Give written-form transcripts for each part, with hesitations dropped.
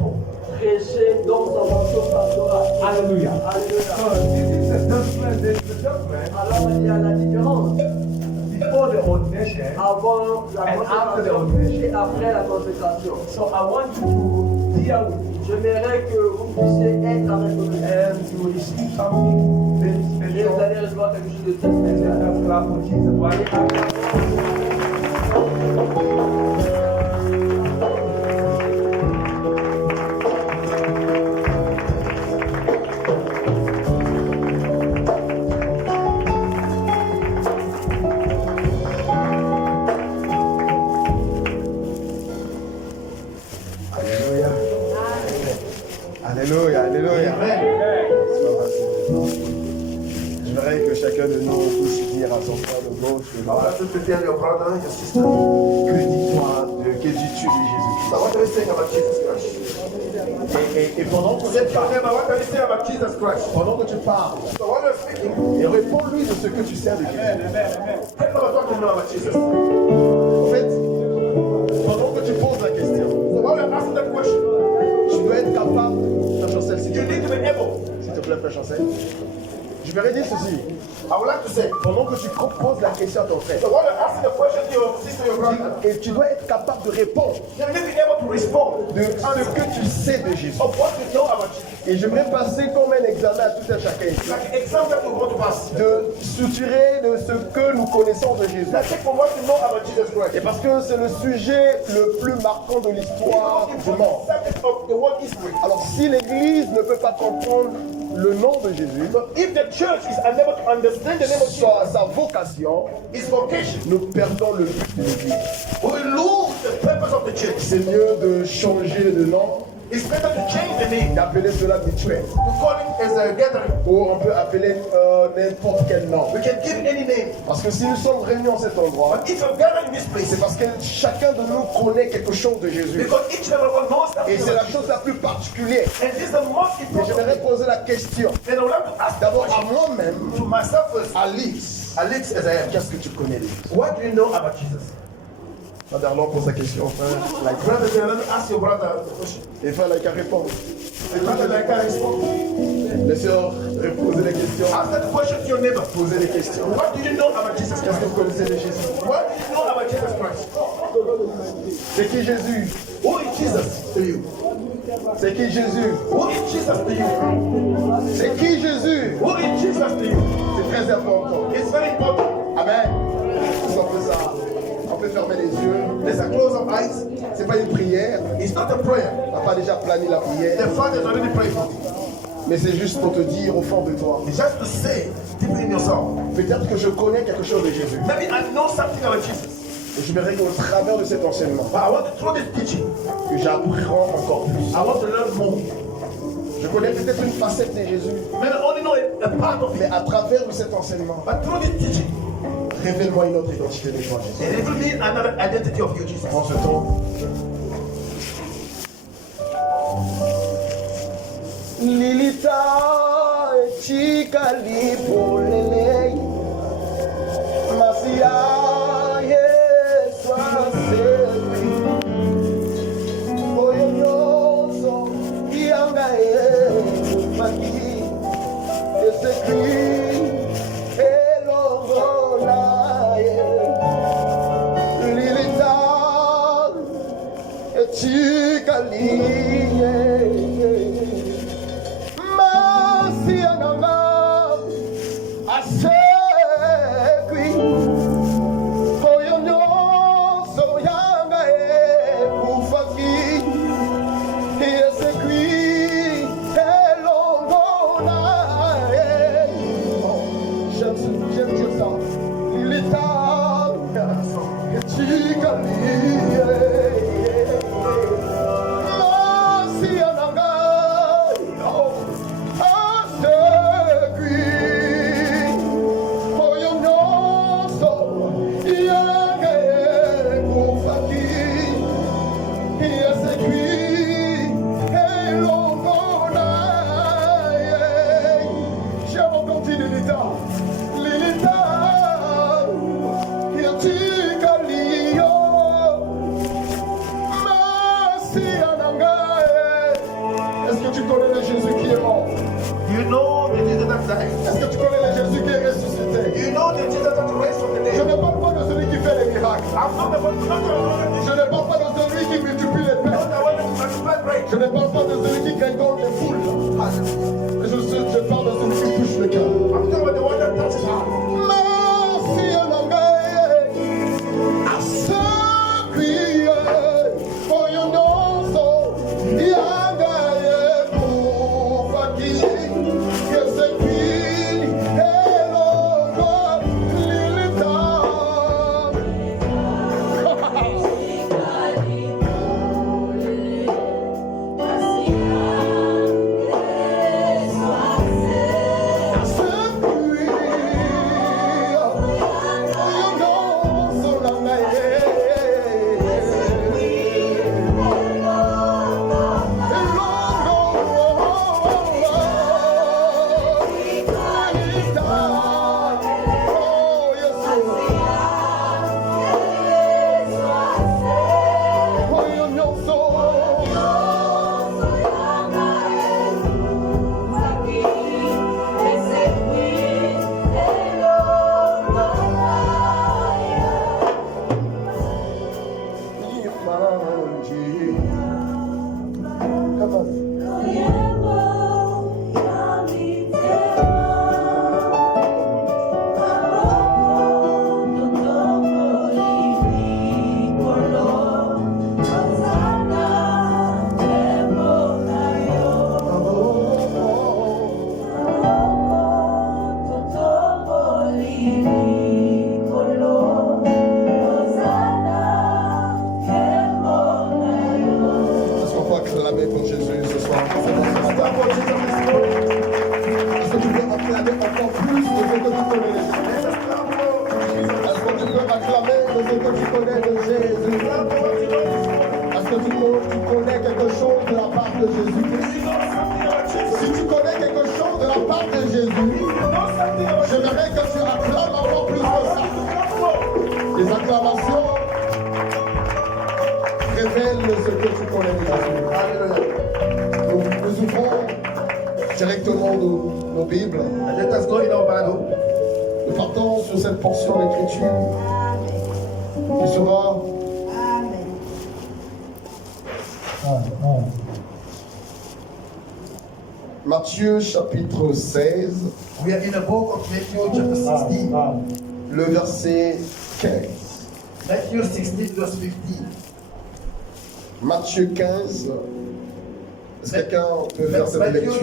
gospel. Prêcher dans sa fonction pastorale. Hallelujah. Alléluia. So this is the difference. There is a difference Alors il y a la différence before the ordination avant la and after the consécration ordination. et après la consécration. So I want you to deal with it J'aimerais que vous puissiez être avec nous and to receive something very et vous special. allez recevoir quelque chose de très And spécial. let's clap for Jesus. Why? Alléluia. Alléluia, alléluia. Je voudrais que chacun de nous puisse dire à son frère de gauche, de I droite, want you to tell your brother, your sister, que dis-tu de Jésus-Christ. so what are you saying about Jesus Christ? Et pendant que Say to them, what are you saying about Jesus Christ? pendant que tu parles, So what you're speaking, et réponds-lui de ce que tu sais de Jésus. tell them what you know about Jesus. En fait, pendant que tu poses la question, So while you're asking that question, tu dois être capable, Frère Chancel, s'il you te need to plaît, be able. s'il te plaît, Frère Chancel, je vais dire ceci. I would like to say, Pendant que tu poses la question à ton frère, so while you're asking the question to your sister, your brother, et tu dois être capable de répondre you need to be able to respond de ce que tu sais de Jésus. of what you know about Jesus. Et j'aimerais passer comme un examen à tout un chacun ici, Like an example that we want to pass. de structurer de ce que nous connaissons de Jésus. Let's take from what you know about Jesus Christ. Et parce que c'est le sujet le plus marquant de l'histoire It's du the monde. subject of the world history. Alors si l'Église ne peut pas comprendre le nom de Jésus, So if the church is unable to understand the name of Jesus, sa vocation, his vocation, nous perdons le but de l'Église. we will lose the purpose of the church. C'est mieux de changer de nom, It's better to change the name, d'appeler cela mutuel. to call it as a gathering. Ou on peut appeler n'importe quel nom. We can give any name. Parce que si nous sommes réunis en cet endroit, But if you're gathering in this place, c'est parce que chacun de nous connaît quelque chose de Jésus. because each and every one knows that. Et c'est la chose la plus particulière. And this is the most Et important. j'aimerais poser la question, And I would like to ask the d'abord à question moi-même, to myself first. Alix, As I am. qu'est-ce que tu connais de Jésus? What do you know about Jesus? Frère Darlon pose la question, frère. Like, Brother, let me ask your brother the question. et frère Laïka répond. Brother, like I respond. Les sœurs, posez les questions. Ask that question to your neighbor. Posez les questions. What do you know about Jesus Qu'est-ce que Christ? vous connaissez de Jésus? What do you know about Jesus Christ? C'est qui Jésus? Who is Jesus to you? C'est qui Jésus? Who is Jesus to you? C'est qui Jésus? Who is Jesus to you? C'est très important. It's very important. Amen. C'est un peu ça. On peut fermer les yeux. There's a close of eyes. C'est pas une prière. It's not a prayer. On n'a pas déjà plané la prière. The Father has already prayed for you. Mais c'est juste pour te dire au fond de toi. It's just to say deep in your soul. Peut-être que je connais quelque chose de Jésus. Maybe I know something about Jesus. Et je voudrais qu'au travers de cet enseignement, But I want to through this teaching. que j'apprends encore plus. I want to learn more. Je connais peut-être une facette de Jésus. Maybe I only know a part of Mais it. à travers de cet enseignement, But through this teaching, révèle-moi une autre identité de toi, Jésus. it will mean another identity of you, Jesus. Prends ce temps. Lilita chica lipolele Masia Yesu asewi Oyo nyoso Ianga maki Esekri Elongo nae Lilita chica liye que tu connais le Jésus qui est mort? You know the Jesus that died. Est-ce que tu connais le Jésus qui est ressuscité? You know the Jesus that raised from the Je dead. ne parle pas de celui qui fait les miracles. I'm not about to not Je ne parle pas de celui qui multiplie les pains. I want to multiply bread. Je ne parle pas de celui qui grégore les foules. Je parle de celui qui touche le cœur. I'm talking about the one that touches heart. Merci à l'engaye, à s'appuyer, pour yon onso, yagaye pour fakili, que c'est puis, et l'ongo, l'ilita. Come on. Est-ce qu'on peut acclamer pour Jésus ce soir? Est-ce que tu peux acclamer encore plus de ce que tu connais? Est-ce que tu peux acclamer de ce que tu connais de Jésus? Est-ce que tu connais quelque chose de la part de Jésus? Si tu connais quelque chose de la part de Jésus, j'aimerais que tu acclames encore plus que ça. Les acclamations révèlent ce que tu connais de Jésus. Donc, nous ouvrons directement nos Bibles. And let us go in our Bible. Nous partons sur cette portion d'écriture qui sera Matthieu chapitre 16, We are in the book of Matthew chapter 16. le verset 15. Matthew 16 verse 15. Matthieu 15. Est-ce que quelqu'un peut faire cette lecture?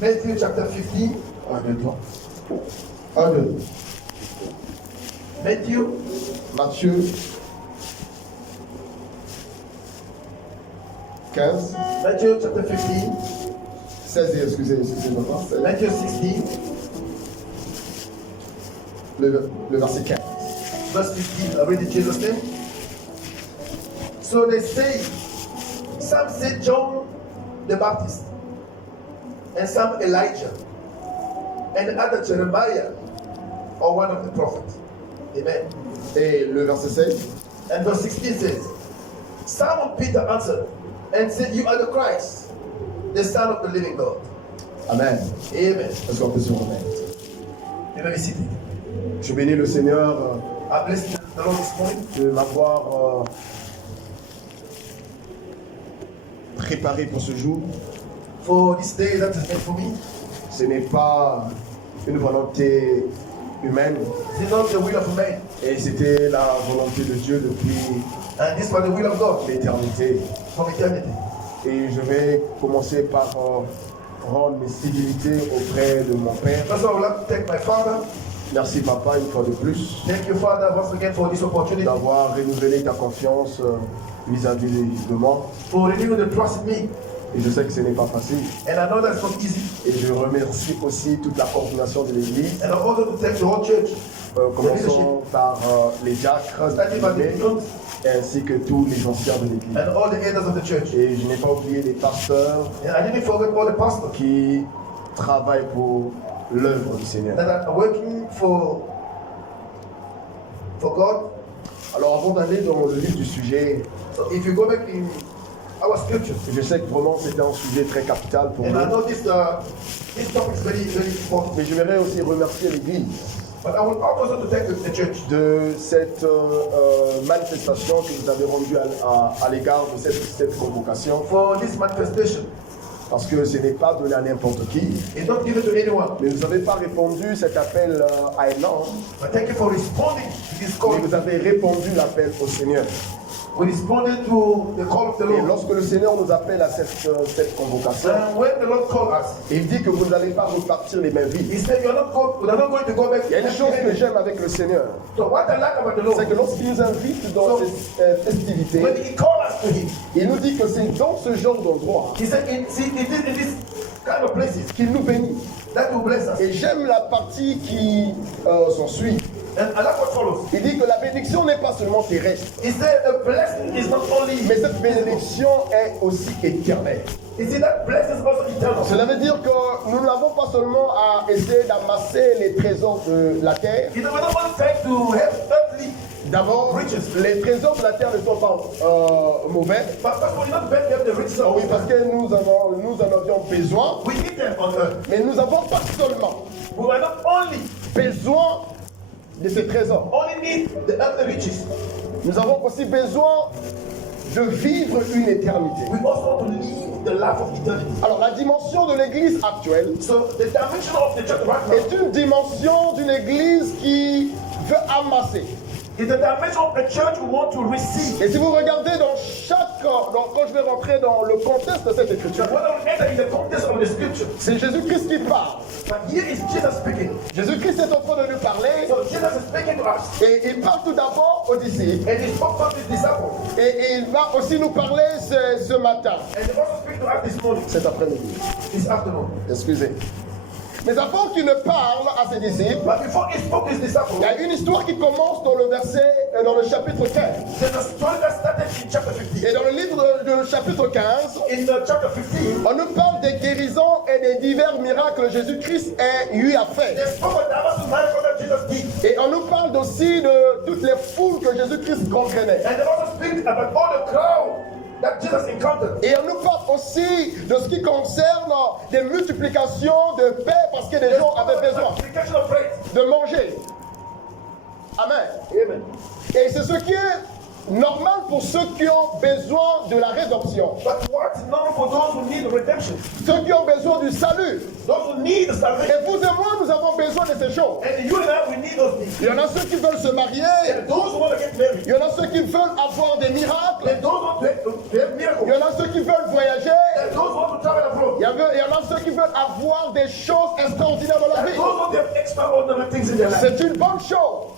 Matthew chapter 15. 1, 2, 3. 1, 2. Matthew Matthieu 15. Matthew chapter 15. 16, excusez-moi. Matthew 16 Le verset 15. verse 15. I read in Jesus' name. So they say, some say John the Baptist, and some Elijah, and other Jeremiah, or one of the prophets. Amen. Et le verset 16. And verse 16 says, Simon Peter answered and said, You are the Christ, the Son of the living God. Amen. Amen. Est-ce qu'on peut se remettre? You may be seated. Je bénis le Seigneur I bless the Lord this morning de m'avoir préparé pour ce jour. for this day that is meant for me. Ce n'est pas une volonté humaine, This is not the will of man, et c'était la volonté de Dieu depuis and this was the will of God l'éternité. from eternity. Et je vais commencer par rendre mes civilités auprès de mon Père. First of all, I would like to thank my Father. Merci Papa une fois de plus Thank you, Father, once again for this opportunity, d'avoir renouvelé ta confiance vis-à-vis de moi. for renewing the trust in me. Et je sais que ce n'est pas facile. And I know that's not easy. Et je remercie aussi toute la coordination de l'Église. And I also to thank the whole church, Commençons par les diacres starting by the deacons ainsi que tous les anciens de l'Église. and all the elders of the church. Et je n'ai pas oublié les pasteurs And I didn't forget all the pastors qui travaillent pour l'œuvre du Seigneur. that are working for God. Alors avant d'aller dans le vif du sujet, So if you go back in our scriptures. Et je sais que vraiment c'était un sujet très capital pour And I nous. know this topic is very, very important. Mais je voudrais aussi remercier l'Église But I would also to thank the church de cette manifestation que vous avez rendue à l'égard de cette convocation. for this manifestation. Parce que ce n'est pas donné à n'importe qui. It's not given to anyone. Mais vous n'avez pas répondu cet appel à un an. But thank you for responding to this Mais call. vous avez répondu l'appel au Seigneur. We responded to the call of the Et Lord. lorsque le Seigneur nous appelle à cette convocation, And when the Lord called us, il dit que vous n'allez pas repartir les mains vides. He said, we are not going to go back. Il y a une chose que j'aime avec le Seigneur, So what I like about the Lord, c'est que lorsqu'il nous invite dans ces festivités, when He called us to Him, il nous dit que c'est dans ce genre d'endroit He said, it is in this kind of places qu'il nous bénit. that will bless us. Et j'aime la partie qui s'ensuit. And I like what follows. Il dit que la bénédiction n'est pas seulement terrestre, He said, the blessing is not only, mais cette bénédiction est aussi éternelle. He said that blessing is also eternal. Cela veut dire que nous n'avons pas seulement à essayer d'amasser les trésors de la terre. He said, we don't want to to have earthly, D'abord, les trésors de la terre ne sont pas mauvais. but first of all, you're not better to have the riches Ah of oui, parce que nous en avions besoin, We need them on earth. mais nous n'avons pas seulement We were not only besoin de ces trésors. need the earthly riches, Nous avons aussi besoin de vivre une éternité. we also want to live the life of eternity. Alors, la dimension de l'église actuelle So the dimension of the church right now est une dimension d'une église qui veut amasser. is the dimension of the church we want to receive. Et si vous regardez dans chaque... quand je vais rentrer dans le contexte de cette écriture, When we enter in the context of the scripture, c'est Jésus-Christ qui parle. but here is Jesus speaking. Jésus-Christ est en train de nous parler So Jesus is speaking to us, et il parle tout d'abord aux disciples. and He spoke to His disciples, Et il va aussi nous parler ce matin, and He also speaks to us this morning, cet après-midi. this afternoon. Excusez. Mais avant qu'il ne parle à ses disciples, But before He spoke to His disciples, il y a une histoire qui commence dans le dans le chapitre 15. there's a story that started in chapter 15. Et dans le livre de chapitre 15, In the chapter 15, on nous parle des guérisons et des divers miracles que Jésus-Christ lui a fait. they spoke about the other miracles that Jesus did. Et on nous parle aussi de toutes les foules que Jésus-Christ gangrenait. And they also speak about all the crowd that Jesus encountered. Et on nous parle aussi de ce qui concerne des multiplications de paix parce que les gens avaient besoin Multiplication of bread. de manger. Amen. Amen. Et c'est ce qui est normal pour ceux qui ont besoin de la rédemption. But what's normal for those who need redemption? Ceux qui ont besoin du salut. Those who need salvation. Et vous et moi, nous avons besoin de ces choses. And you and I, we need those things. Il y en a ceux qui veulent se marier. And those who want to get married. Il y en a ceux qui veulent avoir des miracles. And those who want to have miracles. Il y en a ceux qui veulent voyager. And those who want to travel abroad. Il y en a ceux qui veulent avoir des choses extraordinaires dans leur And vie. those who want to have extraordinary things in their life. C'est une bonne chose.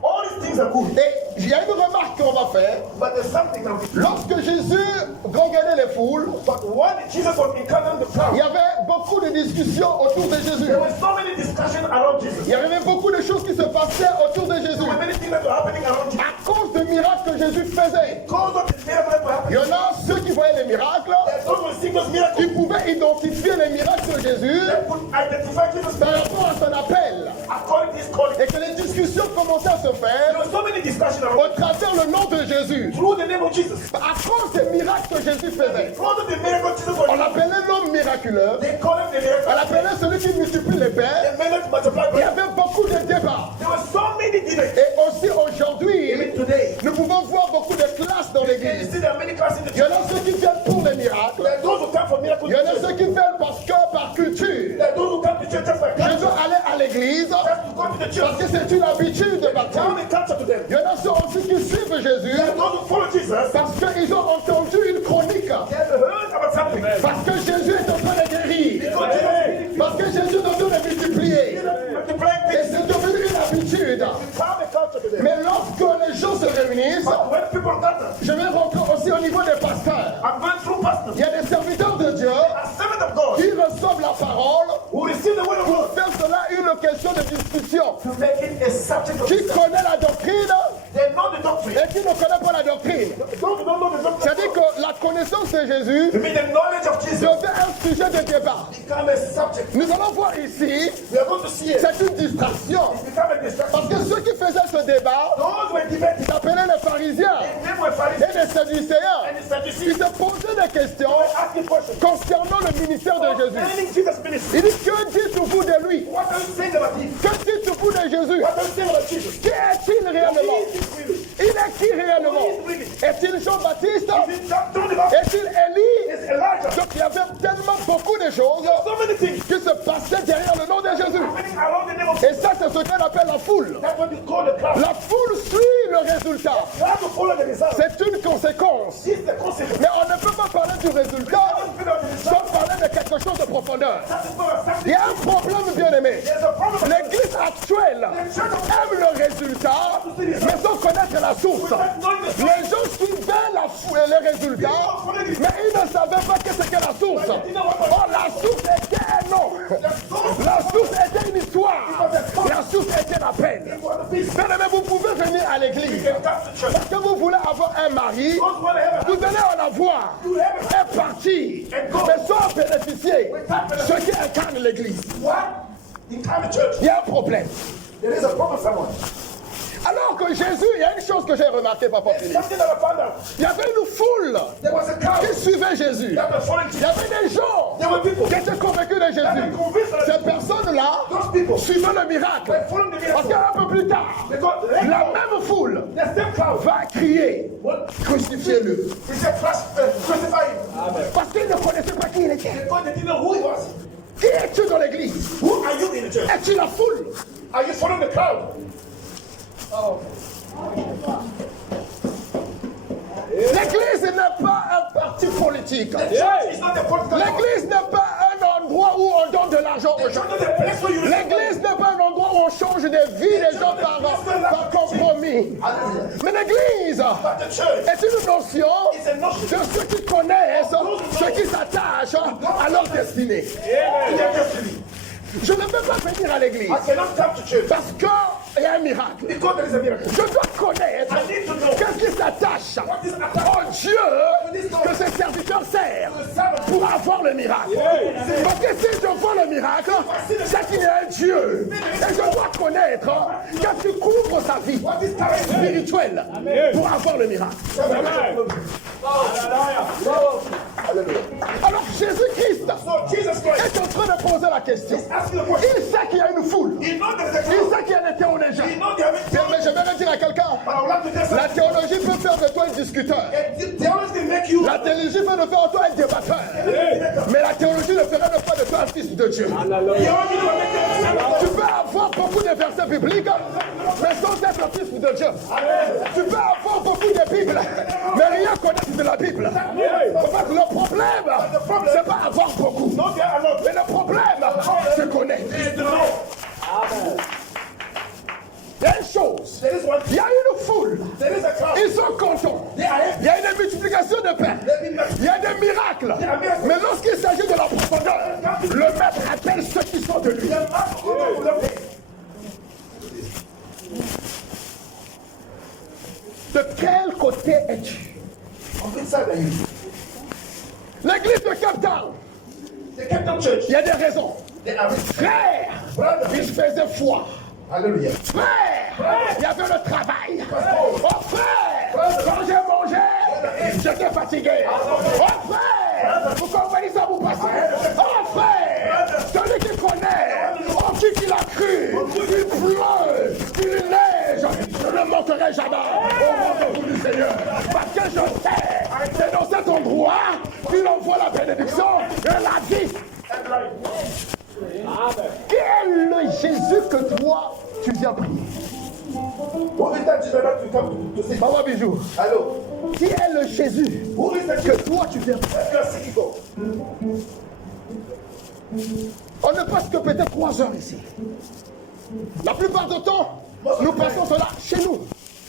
All these things are good. Et il y a une remarque qu'on va faire. But there's something that we do. Lorsque Jésus gangrenait les foules, But when Jesus was encountering the il crowd, y avait beaucoup de discussions autour de Jésus. there were so many discussions around Jesus. Il y avait beaucoup de choses qui se passaient autour de Jésus. There were many things that were happening around Jesus. À cause des miracles que Jésus faisait. Because of the miracles that were Il y happening. en a ceux qui voyaient les miracles, There's those who see those miracles. qui pouvaient identifier les miracles de Jésus They could identify Jesus par rapport à son appel. according to his calling. Et que les discussions commençaient à se There faire were so many discussions around au travers le nom de Jésus. through the name of Jesus. À cause des miracles que Jésus faisait. Because of the miracle Jesus was On l'appelait l'homme miraculeux. they call him the miracle. On l'appelait celui qui multiplie les They pains. made it multiply Il y bread. avait beaucoup de débats. There were so many debates. Et aussi aujourd'hui, Even today, nous pouvons voir beaucoup de classes dans and you l'église. see there are many classes in the Il y church. en a ceux qui viennent pour les miracles. There are those who come for miracles. Il y en a ceux qui viennent parce que par culture. There are those who come to church just like Je that. veux aller à l'église Just to go to the parce church. que c'est une habitude de partir. Tell the culture to them. Il y en a ceux aussi qui suivent Jésus There are those who follow Jesus. parce qu'ils ont entendu une chronique. They have heard about something. Parce que Jésus est en train de guérir. Because Jesus Parce que Jésus est en train de multiplier. multiplying Et things. c'est devenu une habitude. Tell the culture to them. Mais lorsque les gens se réunissent, But when people gather, je vais rentrer aussi au niveau des pasteurs. I'm going through pastors. Il y a des serviteurs de Dieu As servants of God qui reçoivent la parole who receive the word of pour God faire cela une question de discussion. to make it a subject of Qui discussion. connaît la doctrine They know the doctrine. et qui ne connaît pas la doctrine. Those who don't know the doctrine. C'est-à-dire que la connaissance de Jésus To me, the knowledge of Jesus devient un sujet de débat. become a subject. Nous allons voir ici, We are going to see it. c'est une distraction. Become a distraction. Parce que ceux qui faisaient ce débat Those were debating. s'appelaient les pharisiens. They were Pharisees et les Sadducéens. and the Sadducees. Ils se posaient des questions Asking questions concernant le ministère de Jésus. concerning Jesus' ministry. Il dit, que dites-vous de lui? What are you saying about him? Que dites-vous de Jésus? What are you saying about Jesus? Qui est-il réellement? Who is this really? Il est qui réellement? Who is really? Est-il Jean-Baptiste? Is it John the Baptist? Est-il Élie? Is Elijah? Donc il y avait tellement beaucoup de choses So many things qui se passaient derrière le nom de Jésus. happening around the name of Et ça, c'est ce qu'on appelle la foule. That's what you call the crowd. La foule suit le résultat. You have to follow the result. C'est une conséquence. It's the consequence. Mais on ne peut pas parler du résultat Don't figure out the result. sans parler de quelque chose de profondeur. That is not a Il y a un problème, bien aimé. There's a problem. L'église actuelle aime le résultat, mais sans connaître la source. Les gens suivaient les résultats, mais ils ne savaient pas que c'était la source. Oh, la source était un nom. La source était une histoire. La source était la peine. Bien aimé, vous pouvez venir à l'église. Parce que vous voulez avoir un mari, vous allez en avoir et partir, mais sans bénéficier ce qui incarne l'église. What? In kind of church. Il y a un problème. There is a problem somewhere. Alors que Jésus, il y a une chose que j'ai remarqué, Papa Philippe. Something that I found out. Il y avait une foule There was a crowd qui suivait Jésus. that was following Il y Jesus. avait des gens There were people qui étaient convaincus de that were Jésus. convinced that Ces personnes-là those people suivaient le miracle. were following the Parce miracle. qu'un peu plus tard, Because la later, même foule the same crowd va crier, what? crucifiez-le. He said, crucify him. Parce qu'ils ne connaissaient pas qui il était. Because they didn't know who he was. Qui es-tu dans l'église? Who are you in the church? Es-tu la foule? Are you following the crowd? L'église n'est pas un parti politique. The church is not a political L'église n'est pas un endroit où on donne de l'argent aux It's gens. not a place where you L'église n'est pas un endroit où on change des vies des gens par compromis. Mais l'église But the church est une notion is a notion. de ceux qui connaissent, ceux qui s'attachent à leur destinée. In their destiny. Je ne peux pas venir à l'église I cannot come to church parce qu'il y a un miracle. because there is a miracle. Je dois connaître I need to know qu'est-ce qui s'attache what is attached au Dieu que ce serviteur sert to the servant. pour avoir le miracle. Parce que si je vois le miracle, c'est qu'il y a un Dieu. Et je dois connaître qu'est-ce qui couvre sa vie What is carrying spirituelle pour avoir le miracle. Alors Jésus-Christ So Jesus Christ est en train de poser la question. is asking the question. Il sait qu'il y a une foule. He knows there is a Il crowd. sait qu'il y a des théologiens. He knows there is a Mais je vais le dire à quelqu'un. But I would like to tell La something. théologie peut faire de toi un discuteur. Theology can make you La théologie peut de faire de toi un débatteur. Mais la théologie ne fera de toi de toi un fils de Dieu. Theology will make you Tu peux avoir beaucoup de versets bibliques, mais sans être un fils de Dieu. Tu peux avoir beaucoup de Bibles, mais rien connaître de la Bible. Parce que le problème, c'est pas avoir beaucoup. know there are not. Mais le problème, c'est connaître. Is to know. Il y a une chose. There is one. Il y a une foule. There is a crowd. Ils sont contents. They are Il y a une multiplication de pain. Il y a des miracles. Mais lorsqu'il s'agit de la profondeur, le maître appelle ceux qui sont de lui. De quel côté es-tu? On which side are you? L'église de Cape Town, The Capital Church. il y a des raisons. They are rich. Frère, ils faisaient foi. Hallelujah. Frère, il y avait le travail. Oh frère, quand j'ai mangé, j'étais fatigué. Oh frère, vous comprenez ça vous passez? Oh frère, celui qui connaît, en qui il a cru, il pleut, il neige, je ne manquerai jamais au rendez-vous du Seigneur. Parce que je sais, c'est dans cet endroit qu'il envoie la bénédiction et la vie. Qui est le Jésus que toi, tu viens prier? Who is that Jesus that you come to see? Maman Bijou, Hello. qui est le Jésus Who is that que Jesus toi, tu viens prier? that you are seeking for? On ne passe que peut-être 3 heures ici. La plupart du temps, nous passons cela chez nous.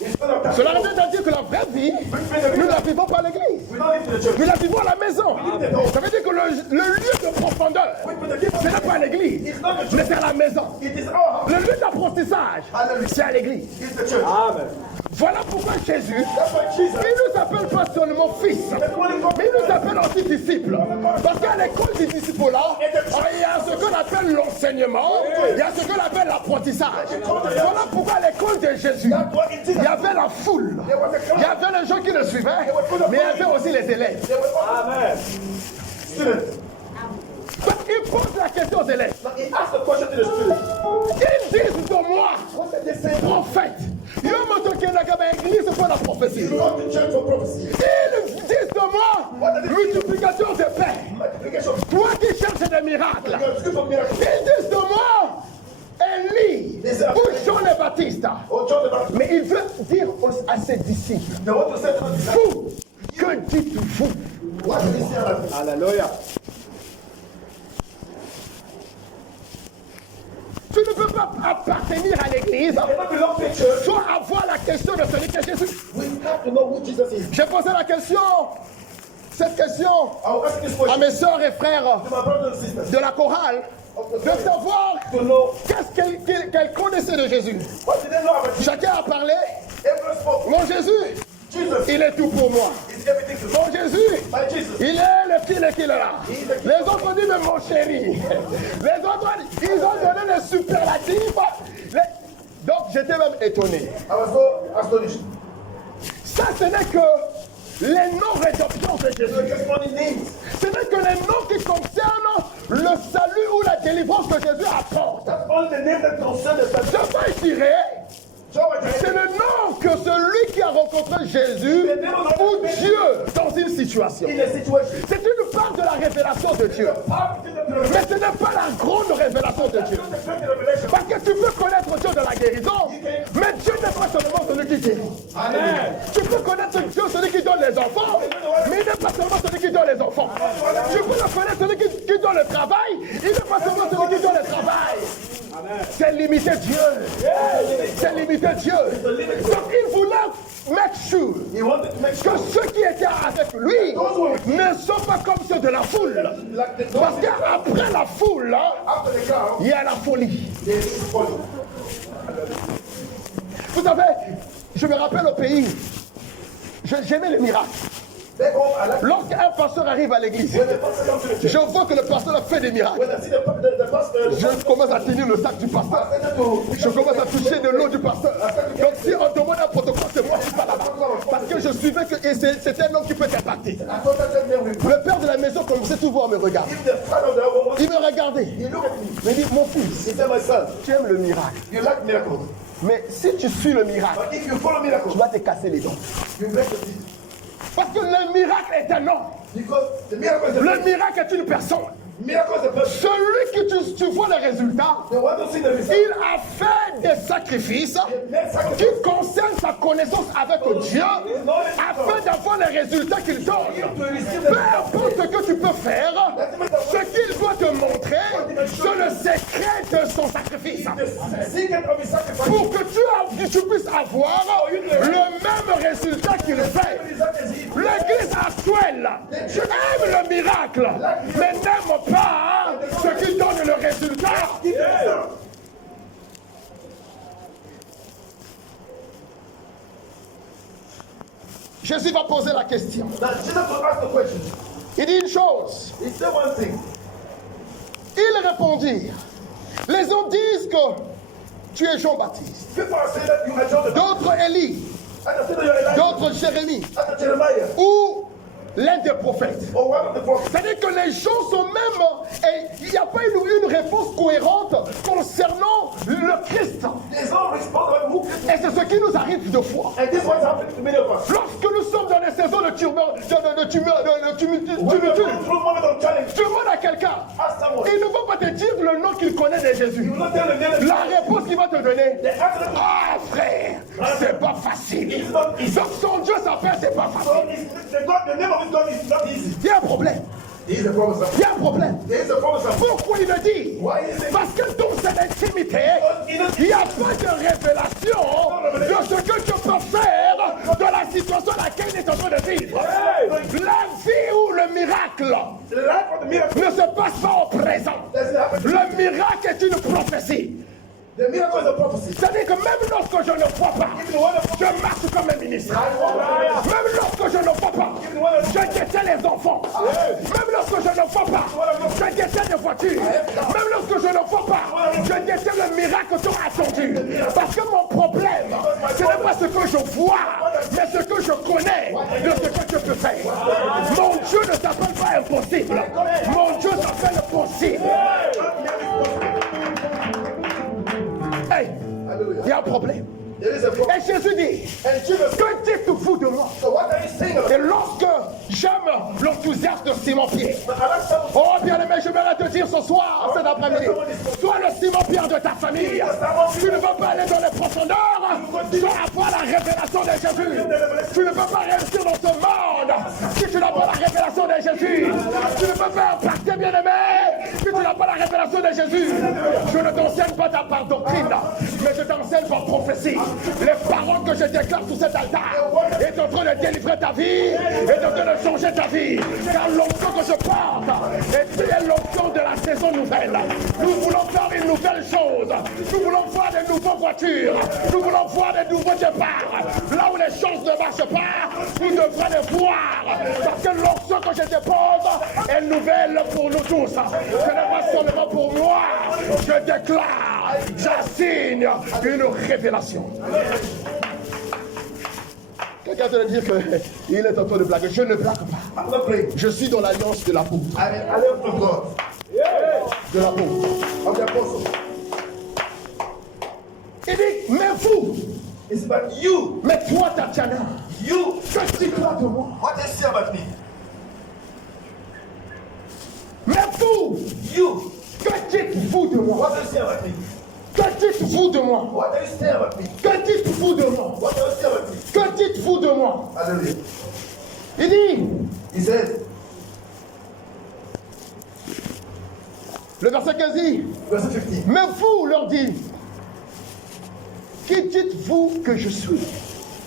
It's not of that. Cela revient à dire que la vraie vie, nous ne la vivons pas à l'église. We don't live in the church. Nous la vivons à la maison. Ça veut dire que le lieu de profondeur, ce n'est pas à l'église, mais c'est à la maison. It is our house. Le lieu d'apprentissage, c'est à l'église. It's the church. Voilà pourquoi Jésus, That's why Jesus. il ne nous appelle pas seulement fils, mais il nous appelle aussi disciples. Parce qu'à l'école des disciples là, il y a ce qu'on appelle l'enseignement, il y a ce qu'on appelle l'apprentissage. Voilà pourquoi à l'école de Jésus, il y avait la foule, il y avait les gens qui le suivaient, mais il y avait aussi les élèves. Amen. Students. Donc il pose la question aux élèves. Now he asked the question to the students. Ils disent de moi, What did they say? prophète. Ils montrent qu'il y a une église pour la prophétie. You go to church for prophecy. Ils disent de moi, multiplication de paix. Multiplication. Toi qui cherches des miracles. You're looking for miracles. Ils disent de moi, Élie ou Jean le Baptiste. Oh, John the Baptist. Mais il veut dire à ses disciples, They want to say to the disciples, vous, que dites-vous? what did he say about this? Alléluia. Tu ne peux pas appartenir à l'église You cannot belong to a church. sans avoir la question de celui que Jésus. We have to know who Jesus is. J'ai posé cette question I will ask this à question mes sœurs et frères to my brothers and sisters. de la chorale, de savoir To know qu'est-ce qu'elles connaissaient de Jésus. what did they know about Jesus. Chacun a parlé. Everyone spoke. Mon Jésus, Jesus il est tout pour moi. is everything to me. Mon Jésus, My Jesus. il est le qu'il est là. Les autres ont dit mais mon chéri. Les autres, ils ont donné des superlatifs. Donc j'étais même étonné. I was so astonished. Ça, ce n'est que les noms-rédemptions de The Jésus. testimony names. Ce n'est que les noms qui concernent le salut ou la délivrance que Jésus apporte. That's all the names that concern the Je salvation. vais tirer. John was C'est le nom que celui qui a rencontré Jésus ou Dieu dans une situation. in a situation. C'est une part de la révélation de Dieu. Mais ce n'est pas la grande révélation de Dieu. Parce que tu peux connaître Dieu de la guérison, mais Dieu n'est pas seulement celui qui guérit. Amen. Tu peux connaître Dieu, celui qui donne les enfants, mais il n'est pas seulement celui qui donne les enfants. Tu peux le connaître, celui qui donne le travail, il n'est pas seulement celui qui donne le travail. C'est limiter Dieu. C'est limiter Dieu. Donc il voulait make sure He wanted to make que sure ceux qui étaient avec lui ne sont pas comme ceux de la foule. like the Parce qu'après la foule, after the crowd, il y a la folie. there is folly. Vous savez, je me rappelle au pays, j'aimais les miracles. Back home, I like Lorsqu'un pasteur arrive à l'église, when the pastor comes to the church. je vois que le pasteur fait des miracles. When I see the pastor, Je commence à tenir le sac du pasteur. I tend to Je commence à toucher de l'eau du pasteur. Donc si on demande un protocole, c'est moi qui suis pas là-bas. Parce que je suivais que et c'est un homme qui peut t'impacter. I thought that them with Le père de la maison commençait toujours à me regarder. if the father of the woman, Il me regardait. he look at me. Il me dit, mon fils, He said, my son, tu aimes le miracle. you like miracles. Mais si tu suis le miracle, But if you follow miracles, tu vas te casser les dents. you break the teeth. Parce que le miracle est un homme. Because the miracle is a Le miracle est une personne. miracle is a person. Celui que tu vois les résultats, They want to see the result. il a fait des sacrifices qui concernent sa connaissance avec Dieu afin d'avoir les résultats qu'il donne. Peu importe ce que tu peux faire, ce qu'il doit te montrer, c'est le secret de son sacrifice. The secret of his sacrifice. Pour que tu puisses avoir le même résultat qu'il fait. L'église actuelle aime le miracle, mais n'aime pas ce qui donne le résultat. Jésus va poser la question. Now Jesus will ask the question. Il dit une chose. He said one thing. Ils répondirent. Les hommes disent que tu es Jean-Baptiste. People are saying that you are John the Baptist. D'autres Élie. And they say that you're Elijah. D'autres Jérémie. After Jeremiah. Ou l'un des prophètes. Or one of the prophets. C'est-à-dire que les gens sont même... Et il n'y a pas une réponse cohérente concernant le Christ. There's no response about who Christ is. Et c'est ce qui nous arrive de fois. And this was happening to many of us. Lorsque nous sommes dans des saisons de tumulte, When we're going through a moment of challenge, tu demandes à quelqu'un, ask someone. il ne va pas te dire le nom qu'il connaît de Jésus. You will not tell the name of La réponse qu'il va te donner, the answer. ah frère, c'est pas facile. It's not easy. Donc son Dieu s'appelle, c'est pas So facile. the name of his God is not easy. Il y a un problème. There is a promise. Il y a un problème. There is a promise. Pourquoi il le dit? Why is it? Parce que dans cette intimité, il n'y a pas de révélation de ce que tu peux faire de la situation à laquelle il est en train de vivre. La vie ou le miracle The life of the miracle ne se passe pas au présent. doesn't happen. Le miracle est une prophétie. The miracle is a prophecy. C'est-à-dire que même lorsque je ne vois pas, je marche comme un ministre. Même lorsque je ne vois pas, je détiens les enfants. Même lorsque je ne vois pas, je détiens les voitures. Même lorsque je ne vois pas, je détiens le miracle tant attendu. Parce que mon problème, ce n'est pas ce que je vois, mais ce que je connais de ce que je peux faire. Mon Dieu ne s'appelle pas impossible. Mon Dieu s'appelle possible. Hey, il y a un problème. There is a problem. Et Jésus dit, And Jesus said, que dites-vous de moi? so what are you saying about Et lorsque j'aime l'enthousiasme de Simon-Pierre, I like some oh bien-aimé, je vais te dire ce soir, cet après-midi, sois le Simon-Pierre de ta famille. Tu ne veux pas aller dans les profondeurs sans avoir la révélation de Jésus. Tu ne peux pas réussir dans ce monde si tu n'as pas la révélation de Jésus. Tu ne peux pas impacter, bien-aimé, si tu n'as pas la révélation de Jésus. Je ne t'enseigne pas par doctrine, mais je t'enseigne par prophétie. Les paroles que je déclare sur cet altar est en train de délivrer ta vie, est en train de changer ta vie. Car l'onction que je porte est l'onction de la saison nouvelle. Nous voulons faire une nouvelle chose. Nous voulons voir de nouvelles voitures. Nous voulons voir de nouveaux départs. Là où les choses ne marchent pas, vous devrez les voir. Parce que l'onction que je dépose est nouvelle pour nous tous. Ce n'est pas seulement pour moi. Je déclare, j'assigne une révélation. Quelqu'un vient de dire qu'il est en train de blaguer. Je ne blague pas. I'm not praying. Je suis dans l'alliance de l'apôtre. I'm an alliance of God, De l'apôtre. of the apostle. Il dit, mais vous, It's about you. mais toi, Tatiana, You. que dis-toi de moi? What do you say about me? Mais vous, You. que dites-vous de moi? What do you say about me? Que dites-vous de moi? What do you say about me? Que dites-vous de moi? What do you say about me? Que dites-vous de moi? Hallelujah. Il dit, He says, le verset 15 dit, verse 15. mais vous, leur dit, qui dites-vous que je suis?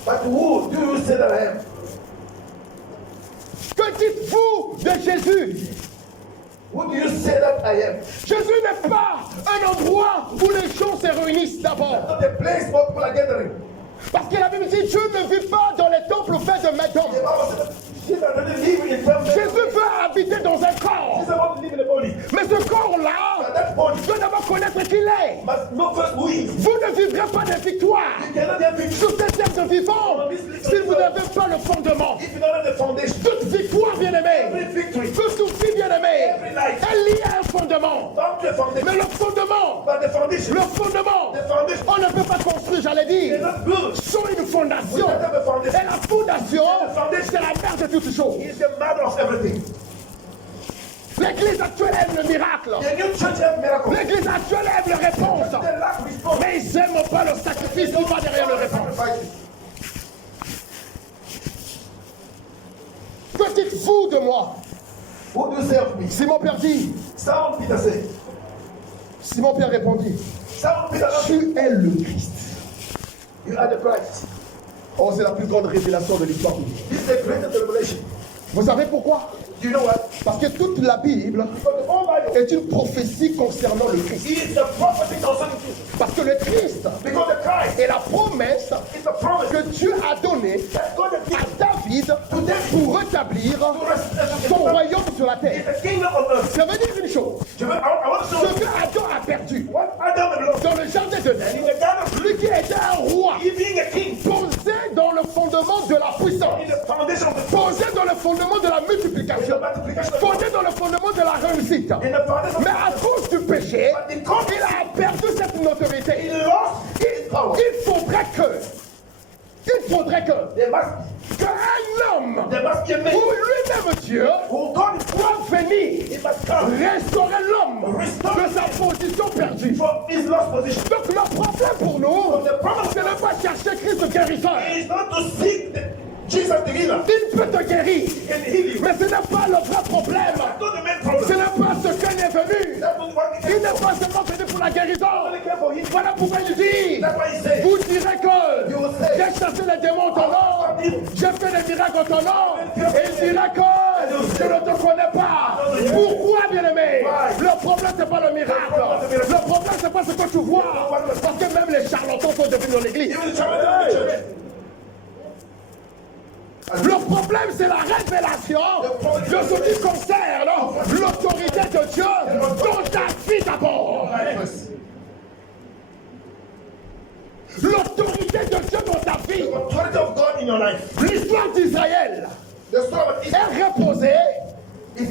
But who do you say that I am? Que dites-vous de Jésus? Who do you say that I am? Jésus n'est pas un endroit où les gens se réunissent d'abord. Not the place where people are gathering. Parce que la Bible dit, Dieu ne vit pas dans les temples faits de mains The d'hommes. Bible says, Jesus already living in them. Jésus veut habiter dans un corps. Jesus wants to live in the body. Mais ce corps-là, And that body doit d'abord connaître qui il est. must know first who he is. Vous ne vivrez pas de victoire You cannot have victory sur cette terre de vivant si vous n'avez pas le fondement. if you don't have the foundation. Toute victoire, bien-aimé, Every victory, toute vie, bien-aimé, every life, est liée à un fondement. don't the foundation. Mais le fondement, But the foundation, le fondement, on ne peut pas construire, j'allais they're dire, not good. sur une We fondation. don't have a foundation. Et la fondation, c'est la mère de toutes choses. He's the mother of everything. L'église actuelle aime le miracle. The new church have miracles. L'église actuelle aime la réponse. The lack response. Mais ils n'aiment pas le sacrifice qui va derrière le réponse. Que dites-vous de moi? Who do you say of me? Simon-Pierre dit. Simon Peter said. Simon-Pierre répondit. Simon Peter said, Tu es le Christ. you are the Christ. Oh, c'est la plus grande révélation de l'histoire. This is the greatest revelation. Vous savez pourquoi? Do you know what? Parce que toute la Bible Because the whole Bible est une prophétie concernant le Christ. is the prophecy concerning Jesus. Parce que le Christ Because the Christ est la promesse is the promise que Dieu a donnée that God has à given David pour rétablir son royaume sur la is terre. the kingdom of earth. Ça veut dire une chose. I want to show Ce you que Adam a perdu what Adam had lost. dans le jardin In d'Éden, the garden of lui qui était un roi, he being a king, posé dans le fondement de la puissance, in the foundation of the posé dans le fondement de la in multiplication, the multiplication of posé dans le fondement de la réussite. in the foundation Mais of à cause du péché, but in God, il a perdu cette he notoriété. lost his power. Il faudrait que There must qu'un homme be a ou man lui-même Dieu who God is doit venir he must come restaurer l'homme de sa position perdue. from his lost position. Donc le problème pour nous, The problem c'est de ne pas chercher Christ guérisseur. is not to seek Jesus the healer. Il peut te guérir, He can heal you. mais ce n'est pas le vrai problème. That's not the main Ce problem. n'est pas ce qu'il est venu. That's not what he Il came n'est for. pas seulement venu pour la guérison. He came for healing. Voilà pourquoi il dit, That's why he said, vous direz que You will say, j'ai chassé les démons en ton nom, j'ai fait des miracles en ton nom, et il dira que je ne te connais pas. Pourquoi, bien-aimé? Le problème, ce n'est pas le miracle. Le problème, c'est pas ce que tu vois. Parce que même les charlatans sont devenus dans l'église. Even the child in the church. Le problème, c'est la révélation de ce qui concerne l'autorité de Dieu dans ta vie d'abord. L'autorité de Dieu dans ta vie. The authority of God in your life. L'histoire d'Israël The story of Israel. est reposée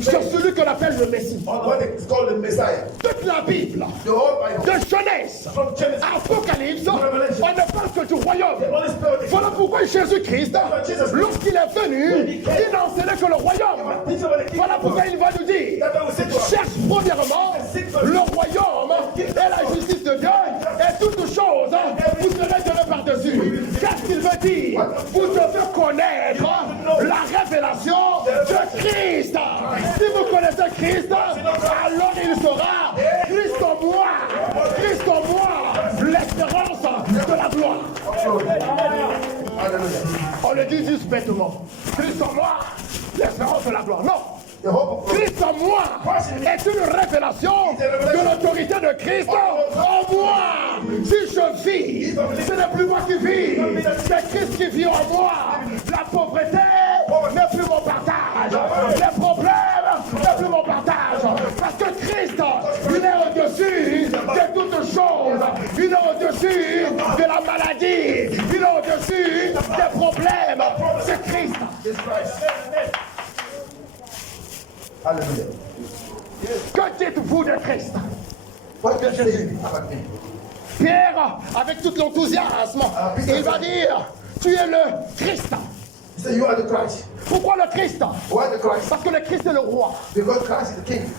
sur celui qu'on appelle le Messie. On what is called the Messiah. Toute la Bible, The whole Bible. de Genèse, From Genesis. Apocalypse, on ne parle que du royaume. The Holy Spirit. Voilà pourquoi Jésus-Christ, lorsqu'il est venu, il n'a enseigné que le royaume. Voilà pourquoi il va nous dire, cherche premièrement le royaume et la justice de Dieu, et toutes choses vous serez données par-dessus. Qu'est-ce qu'il veut dire? Vous devez connaître la révélation de Christ. Si vous connaissez Christ, alors il sera Christ en moi. Christ en moi, l'espérance de la gloire. Hallelujah. On le dit juste bêtement. Christ en moi, l'espérance de la gloire. Non. The hope of Christ en moi est une révélation de l'autorité de Christ en moi. Si je vis, ce n'est plus moi qui vis, c'est Christ qui vit en moi. La pauvreté n'est plus mon partage. Les problèmes n'est plus mon partage. Parce que Christ, il est au-dessus de toutes choses. Il est au-dessus de la maladie. Il est au-dessus des problèmes. C'est Christ. this Christ. Hallelujah. Que dites-vous de Christ? What can you say about me? Pierre, avec tout l'enthousiasme, il va dire, tu es le Christ. He said, you are the Christ. Pourquoi le Christ? Why the Christ? Parce que le Christ est le roi. Because Christ is the king.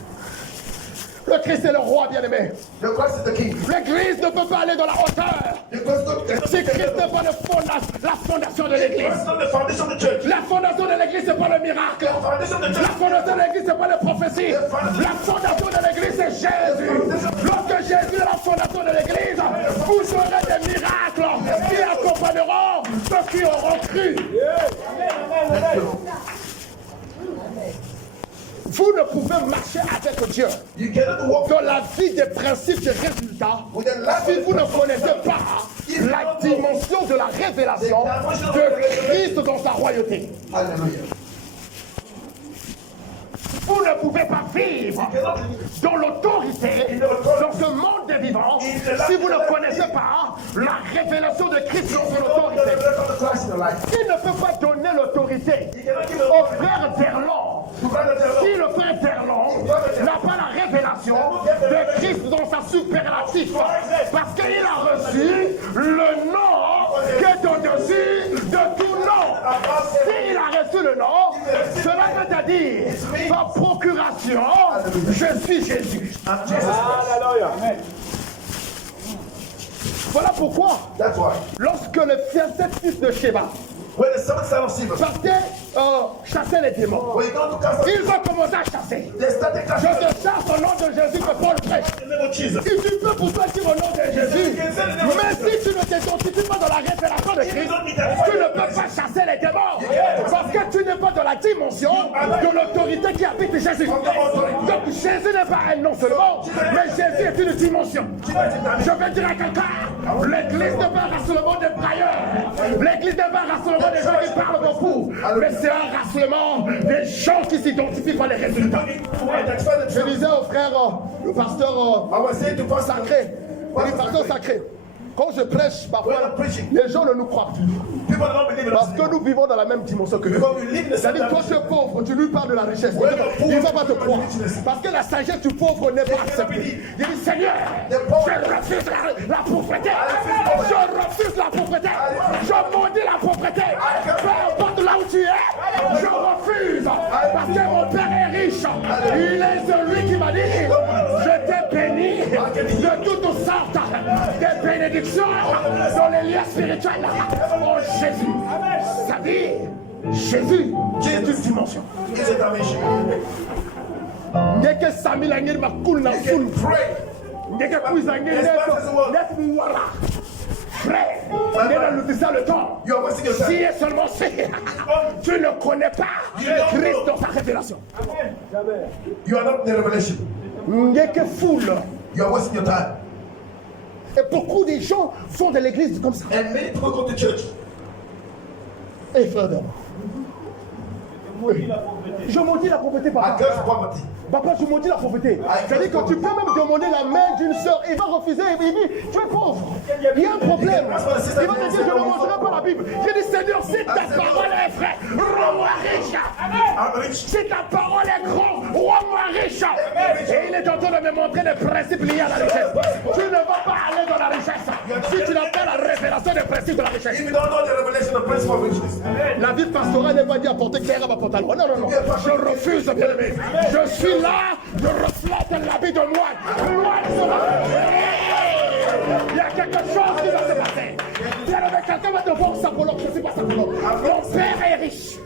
Le Christ est le roi, bien-aimé. The Christ is the king. L'église ne peut pas aller dans la hauteur Because God si Christ n'est pas la fondation de l'église. Christ is not the foundation of the church. La fondation de l'église, c'est pas le miracle. The foundation of the La church. fondation de l'église, c'est pas les prophéties. La fondation de l'église, c'est Jésus. Lorsque Jésus est la fondation de l'église, vous aurez des miracles qui accompagneront ceux qui auront cru. Vous ne pouvez marcher avec Dieu You cannot walk dans la vie des principes et résultats with the life si vous ne connaissez pas la dimension de la révélation de Christ dans sa royauté. Hallelujah. Vous ne pouvez pas vivre You cannot live. dans l'autorité, dans ce monde des vivants, si vous ne connaissez pas la révélation de Christ dans son You autorité. cannot live the Christ in your life. Il ne peut pas donner l'autorité You cannot give au the frère Verlan to brother si Terrell. le frère Verlan n'a pas la révélation de Christ dans sa superlatif. Parce qu'il a reçu le nom qui est au-dessus de tout nom. S'il a reçu le nom, cela veut dire par procuration, je suis Jésus. I'm Jesus Christ. Voilà pourquoi, That's why. lorsque le sept fils de Sheba When the seventh son of Stephen, partaient chasser les démons, when you go to cast out, ils ont commencé à chasser. they started Je casting out te chasse au nom de Jésus que Paul prêche. in the name of Jesus. Si tu peux pour toi dire au nom de Jésus, mais si tu ne t'identifies pas dans la révélation de Christ, tu ne peux pas chasser les démons. Parce que tu n'es pas dans la dimension de l'autorité qui habite Jésus. Donc Jésus n'est pas un nom seulement, mais Jésus est une dimension. Je vais dire à quelqu'un, l'église n'est pas un rassemblement de brailleurs. L'église n'est pas un rassemblement des gens qui parlent beaucoup. Mais c'est un rassemblement des gens qui s'identifient par les résultats. Je disais au frère, le pasteur I was saying to Pastor sacré, il dit pasteur sacré. Quand je prêche, parfois, les gens ne nous croient plus. people don't believe in us. Parce que nous vivons dans la même dimension que eux. Because we live in the same C'est-à-dire, toi tu es pauvre, tu lui parles de la richesse. Il ne va pas te croire. Parce que la sagesse du pauvre n'est pas acceptée. Il dit Seigneur, je refuse la pauvreté. Je refuse la pauvreté. Je maudis la pauvreté. Peu importe là où tu es, je refuse. Parce que mon Père est riche. Il est celui qui m'a dit je t'ai béni de toutes sortes de bénédictions dans les liens spirituels. Oh Jésus, ça dit Jésus, c'est une dimension. It's a dimension. N'est que Samuel Angel m'a cool dans You foule. can pray. N'est que puis Angel n'est voilà. Frère, n'est dans le temps. You are wasting your Si time. et seulement si tu ne connais pas Christ dans sa révélation. You are not the revelation. N'est que foule. You are wasting your time. Et beaucoup de gens sont de l'église comme ça. And many people go to church. Et frère d'homme. Je maudis la pauvreté, I papa. curse poverty. Papa, je maudis la pauvreté. C'est-à-dire que tu peux même demander la main d'une soeur. Il va refuser. Il dit, tu es pauvre. Il y a un problème. Il va te dire, je ne mangerai pas la Bible. J'ai dit, Seigneur, si ta parole est vraie, rends-moi riche. I'm rich. Si ta parole est grande, rends-moi riche. Et il est en train de me montrer les principes liés à la richesse. Tu ne vas pas aller dans la richesse si tu n'as pas la révélation des principes de la richesse. If you don't know the revelation of principle of riches. La vie pastorale n'est pas dit à porter clair à ma pantalon. Non, non, non. Je refuse, bien-aimé. Je suis là, je reflète l'habit de moine. Moine sur la... Il y a quelque chose qui va se passer. Bien-aimé, quelqu'un va te voir sapologue. Je ne suis pas sapologue. Mon père est riche.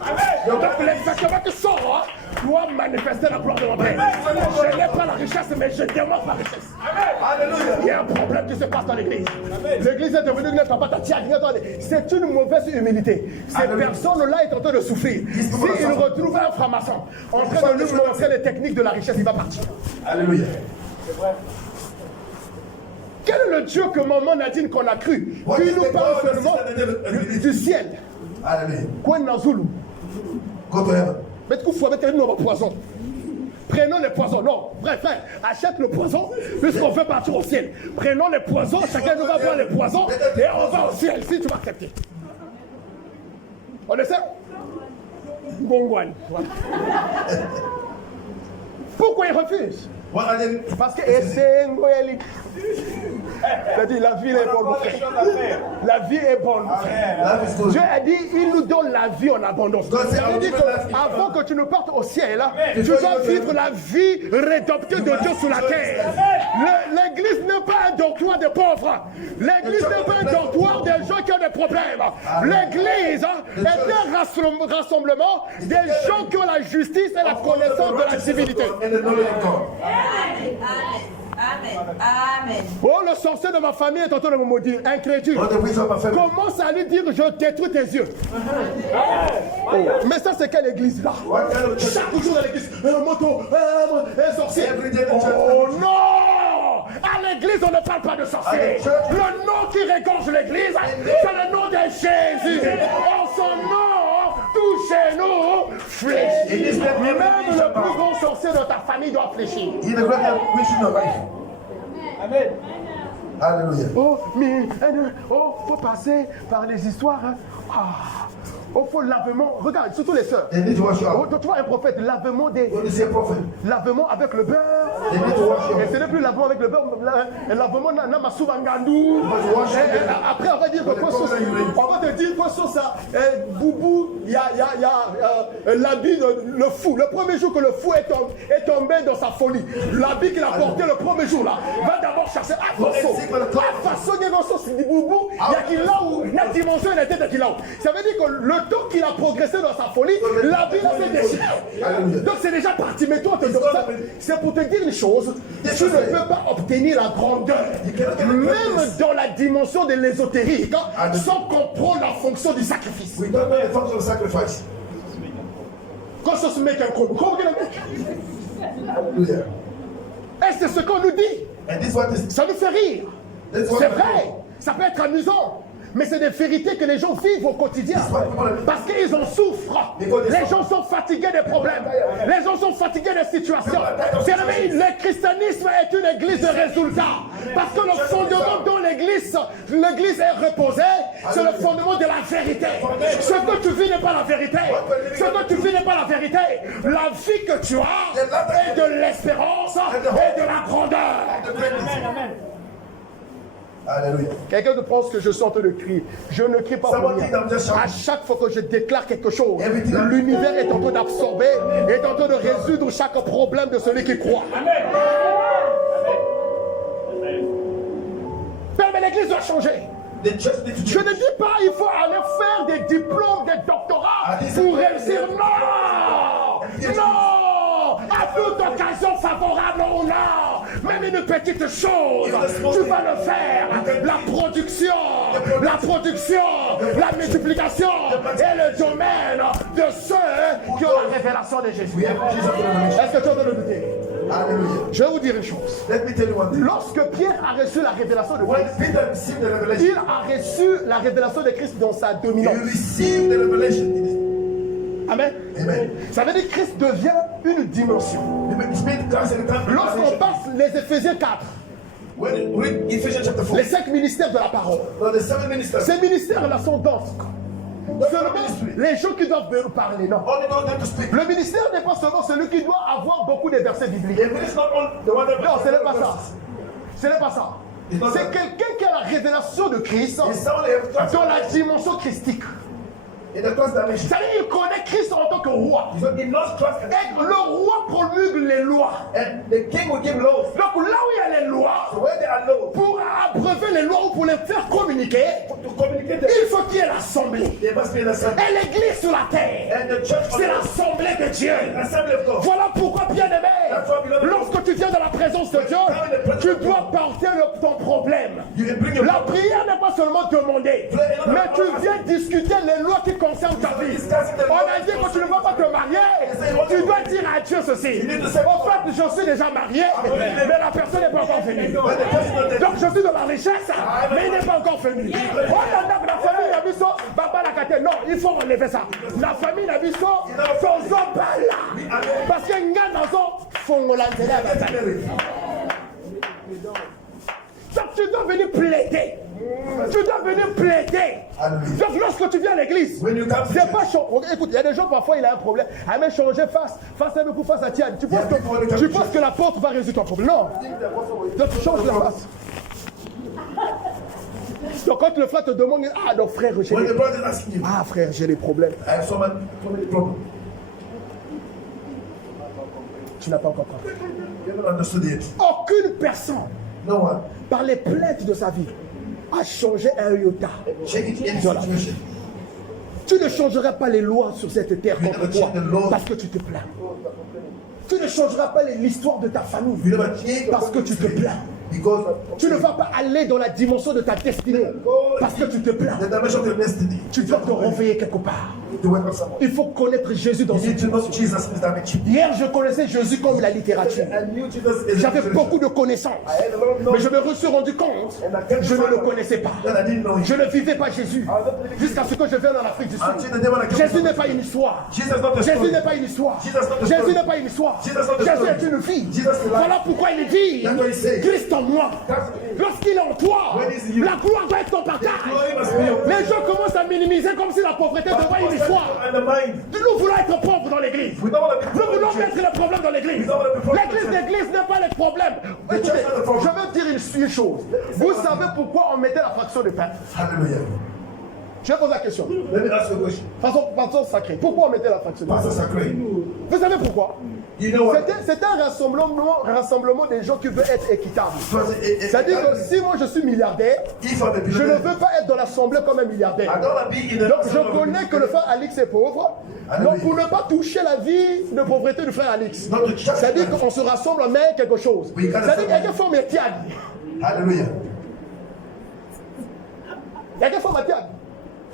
Donc les vêtements qui sortent doivent manifester la gloire de mon père. Je n'ai pas la richesse, mais je demande la richesse. Hallelujah. Il y a un problème qui se passe dans l'église. L'église est devenue une tapate. C'est une mauvaise humilité. Ces personnes-là sont en train de souffrir. S'il retrouve un franc-maçon en train de lui montrer les techniques de la richesse, il va partir. Hallelujah. Quel est le Dieu que maman Nadine qu'on a cru? Qui nous parle seulement du ciel. Hallelujah. Quoi dans Zulu? Go to heaven. Mais tu faut mettre nos poisons. Prenons les poisons. Non, bref, frère, achète le poison puisqu'on veut partir au ciel. Prenons les poisons, chacun nous va voir les poisons et on va au ciel si tu vas accepter. On essaie? Gongwan. Pourquoi il refuse? What are they? Parce que c'est-à-dire la vie est bonne. La vie est bonne. Life is good. Dieu a dit, il nous donne la vie en abondance. Ça veut dire qu'avant que tu ne partes au ciel, tu dois vivre la vie rédemptée de Dieu sur la terre. L'église n'est pas un dortoir de pauvres. L'église n'est pas un dortoir des gens qui ont des problèmes. L'église est un rassemblement des gens qui ont la justice et la connaissance de la civilité. And the knowledge of God. Amen. Amen. Amen. Oh, le sorcier de ma famille est en train de me maudire, incrédule. All the wisdom of my family. Commence à lui dire, je détruis tes yeux. Oh, mais ça, c'est quelle église là? What kind of church? Chaque jour dans l'église, un moto, un sorcier. Every day in the church. Oh non! À l'église, on ne parle pas de sorcier. Le nom qui régorge l'église, c'est le nom de Jésus. En son nom, tout chez nous fléchit. Même le plus grand sorcier de ta famille doit fléchir. He the great wish in your life. Amen. Hallelujah. Oh, mais, faut passer par les histoires. Hein. Ah, oh, faut lavement. Regarde, surtout les sœurs. They need to wash you Oh, up. tu vois un prophète, lavement des. When you see a prophet, Lavement avec le beurre. they need to wash you Et up. ce n'est plus lavement avec le beurre, lavement na masubangandou. Après, on va dire que quoi sauce. On va te dire quoi sauce ça. Boubou, il y a l'habit, le fou. Le premier jour que le fou est tombé dans sa folie, l'habit qu'il a porté le premier jour là, va d'abord chercher à façon de sauce du boubou. Il y a qu'il là où la dimension de la tête qu'il a. Ça veut dire que le temps qu'il a progressé dans sa folie, l'habit là s'est déchiré. Donc c'est déjà parti. Mais toi, c'est pour te dire une chose, tu ne peux pas obtenir la grandeur, même dans la dimension de l'ésotérique, sans comprendre la fonction du sacrifice. we don't know the function of sacrifice. Quand ça se met un gros, Hallelujah. et c'est ce qu'on nous dit. And this one is Ça nous fait rire. this one. C'est vrai, ça peut être amusant. Mais c'est des vérités que les gens vivent au quotidien. Parce qu'ils en souffrent. Les gens sont fatigués des problèmes. Les gens sont fatigués des situations. Le christianisme est une église de résultats. Parce que le fondement dont l'église est reposée, c'est le fondement de la vérité. Ce que tu vis n'est pas la vérité. Ce que tu vis n'est pas la vérité. La vie que tu as est de l'espérance et de la grandeur. Hallelujah. Quelqu'un te pense que je suis en train de crier. Je ne crie pas pour rien. À chaque fois que je déclare quelque chose, l'univers est en train d'absorber, est en train de résoudre chaque problème de celui qui croit. Père, mais l'église doit changer. The church needs to Je change. ne dis pas il faut aller faire des diplômes, des doctorats pour réussir. Non! Non! À toute occasion favorable ou non, même une petite chose, tu vas le faire. La production, la multiplication est le domaine de ceux qui ont la révélation de Jésus. We have Jesus in the revelation. Est-ce que tu as entendu le douter? Hallelujah. Je vais vous dire une chose. Let me tell you one thing. Lorsque Pierre a reçu la révélation de When Christ, Peter received the il revelation, a reçu la révélation de Christ dans sa he dominance. received the revelation. Amen. Amen. Ça veut dire que Christ devient une dimension. The Spirit comes in the time. Lorsqu'on passe les Éphésiens 4, When you read Ephesians chapter 4, les 5 ministères de la parole, now the 7 ministers, ces ministères-là sont denses. Seulement les gens qui doivent me parler, non. only know them to speak. Le ministère n'est pas seulement celui qui doit avoir beaucoup de versets bibliques. The minister is not only the one that Non, ce n'est pas ça. Ce n'est pas ça. C'est quelqu'un qui a la révélation de Christ It's someone who has dans la dimension christique. in the cross dimension. C'est-à-dire qu'il connaît Christ en tant que roi. So he knows Christ Et le roi promulgue les lois. and the king will give laws. Donc là où il y a les lois, So when there are laws, pour abreuver les lois ou pour les faire communiquer, to communicate them, il faut qu'il y ait l'assemblée. there must be an assembly. Et l'église sur la terre, And the church c'est l'assemblée de Dieu. assembly of God. Voilà pourquoi, bien-aimé, lorsque tu viens dans la présence de Dieu, tu dois porter ton problème. You can bring your La prière n'est pas seulement demander, mais tu viens discuter les lois qui concernent ta vie. On a dit que tu ne vas pas te marier, tu dois dire à Dieu ceci. En fait, je suis déjà marié, mais la personne n'est pas encore venue. Donc je suis dans la richesse, mais il n'est pas encore venu. On a la famille n'a vu ça, papa la caté. Non, il faut enlever ça. La famille n'a vu ça, son homme pas là. Parce que n'y a dans son fond la donc tu dois venir plaider. Tu dois venir plaider. Donc lorsque tu viens à l'église, c'est pas chaud. Écoute, il y a des gens parfois il a un problème. Ah mais changer face à un coup, face à Tiane. Tu penses que la porte va résoudre ton problème? Non. Donc tu changes la face. Donc quand le frère te demande, ah donc frère, j'ai When des... the brother is asking you, Ah frère, j'ai des problèmes. I have so many problems. Tu n'as pas encore compris. You haven't understood it. Aucune personne, No one. par les plaintes de sa vie, a changé un iota. Change it in Voilà. situation. Tu ne changeras pas les lois sur cette terre contre toi parce que tu te plains. Tu ne changeras pas l'histoire de ta famille You never change parce que tu te plains. because Tu ne vas pas aller dans la dimension de ta destinée parce que tu te plains. the dimension of your destiny. Tu dois te réveiller quelque part. To welcome someone. Il faut connaître Jésus dans You cette need to know dimension. Jesus in this dimension. Hier, je connaissais Jésus comme la littérature. I knew Jesus is J'avais beaucoup de connaissances. Mais je me suis rendu compte, je ne le connaissais pas. Then I didn't know Je him. ne vivais pas Jésus. Jusqu'à ce que je vienne en Afrique du Until Sud. the day when I came Jésus to n'est pas une histoire. Jesus is not a Jésus story. n'est pas une histoire. Jesus not a Jésus story. n'est pas une histoire. Jesus not a Jésus story. est une vie. Jesus is life. Voilà pourquoi il dit That's what he said. Christ en moi. Lorsqu'il est en toi, When he's in you. la gloire doit être ton partage. Glory must be your Les gens commencent à minimiser comme si la pauvreté devait être une histoire. and the mind. Nous voulons être pauvres dans l'église. We don't want to be Nous voulons mettre les problèmes dans l'église. L'église n'est pas les problèmes. Écoutez, je vais dire une chose. Vous savez pourquoi on mettait la fraction de pain? Hallelujah. Je vais poser la question. Let me ask you a question. Façon sacrée. Pourquoi on mettait la fraction de pain? Pastor Sacré. Vous savez pourquoi? You know what? C'est un rassemblement des gens qui veulent être équitables. C'est-à-dire que si moi je suis milliardaire, If I'm a je ne billionaire, veux pas être dans l'assemblée comme un milliardaire. I don't want to be in the Donc je connais que le frère Alix est pauvre. Donc pour ne pas toucher la vie de pauvreté du frère Alix, Not to touch c'est-à-dire that. qu'on se rassemble en main quelque chose. We gotta C'est-à-dire qu'il y a assemble. des fois mais tiad. Hallelujah. Il y a des fois mais tiad.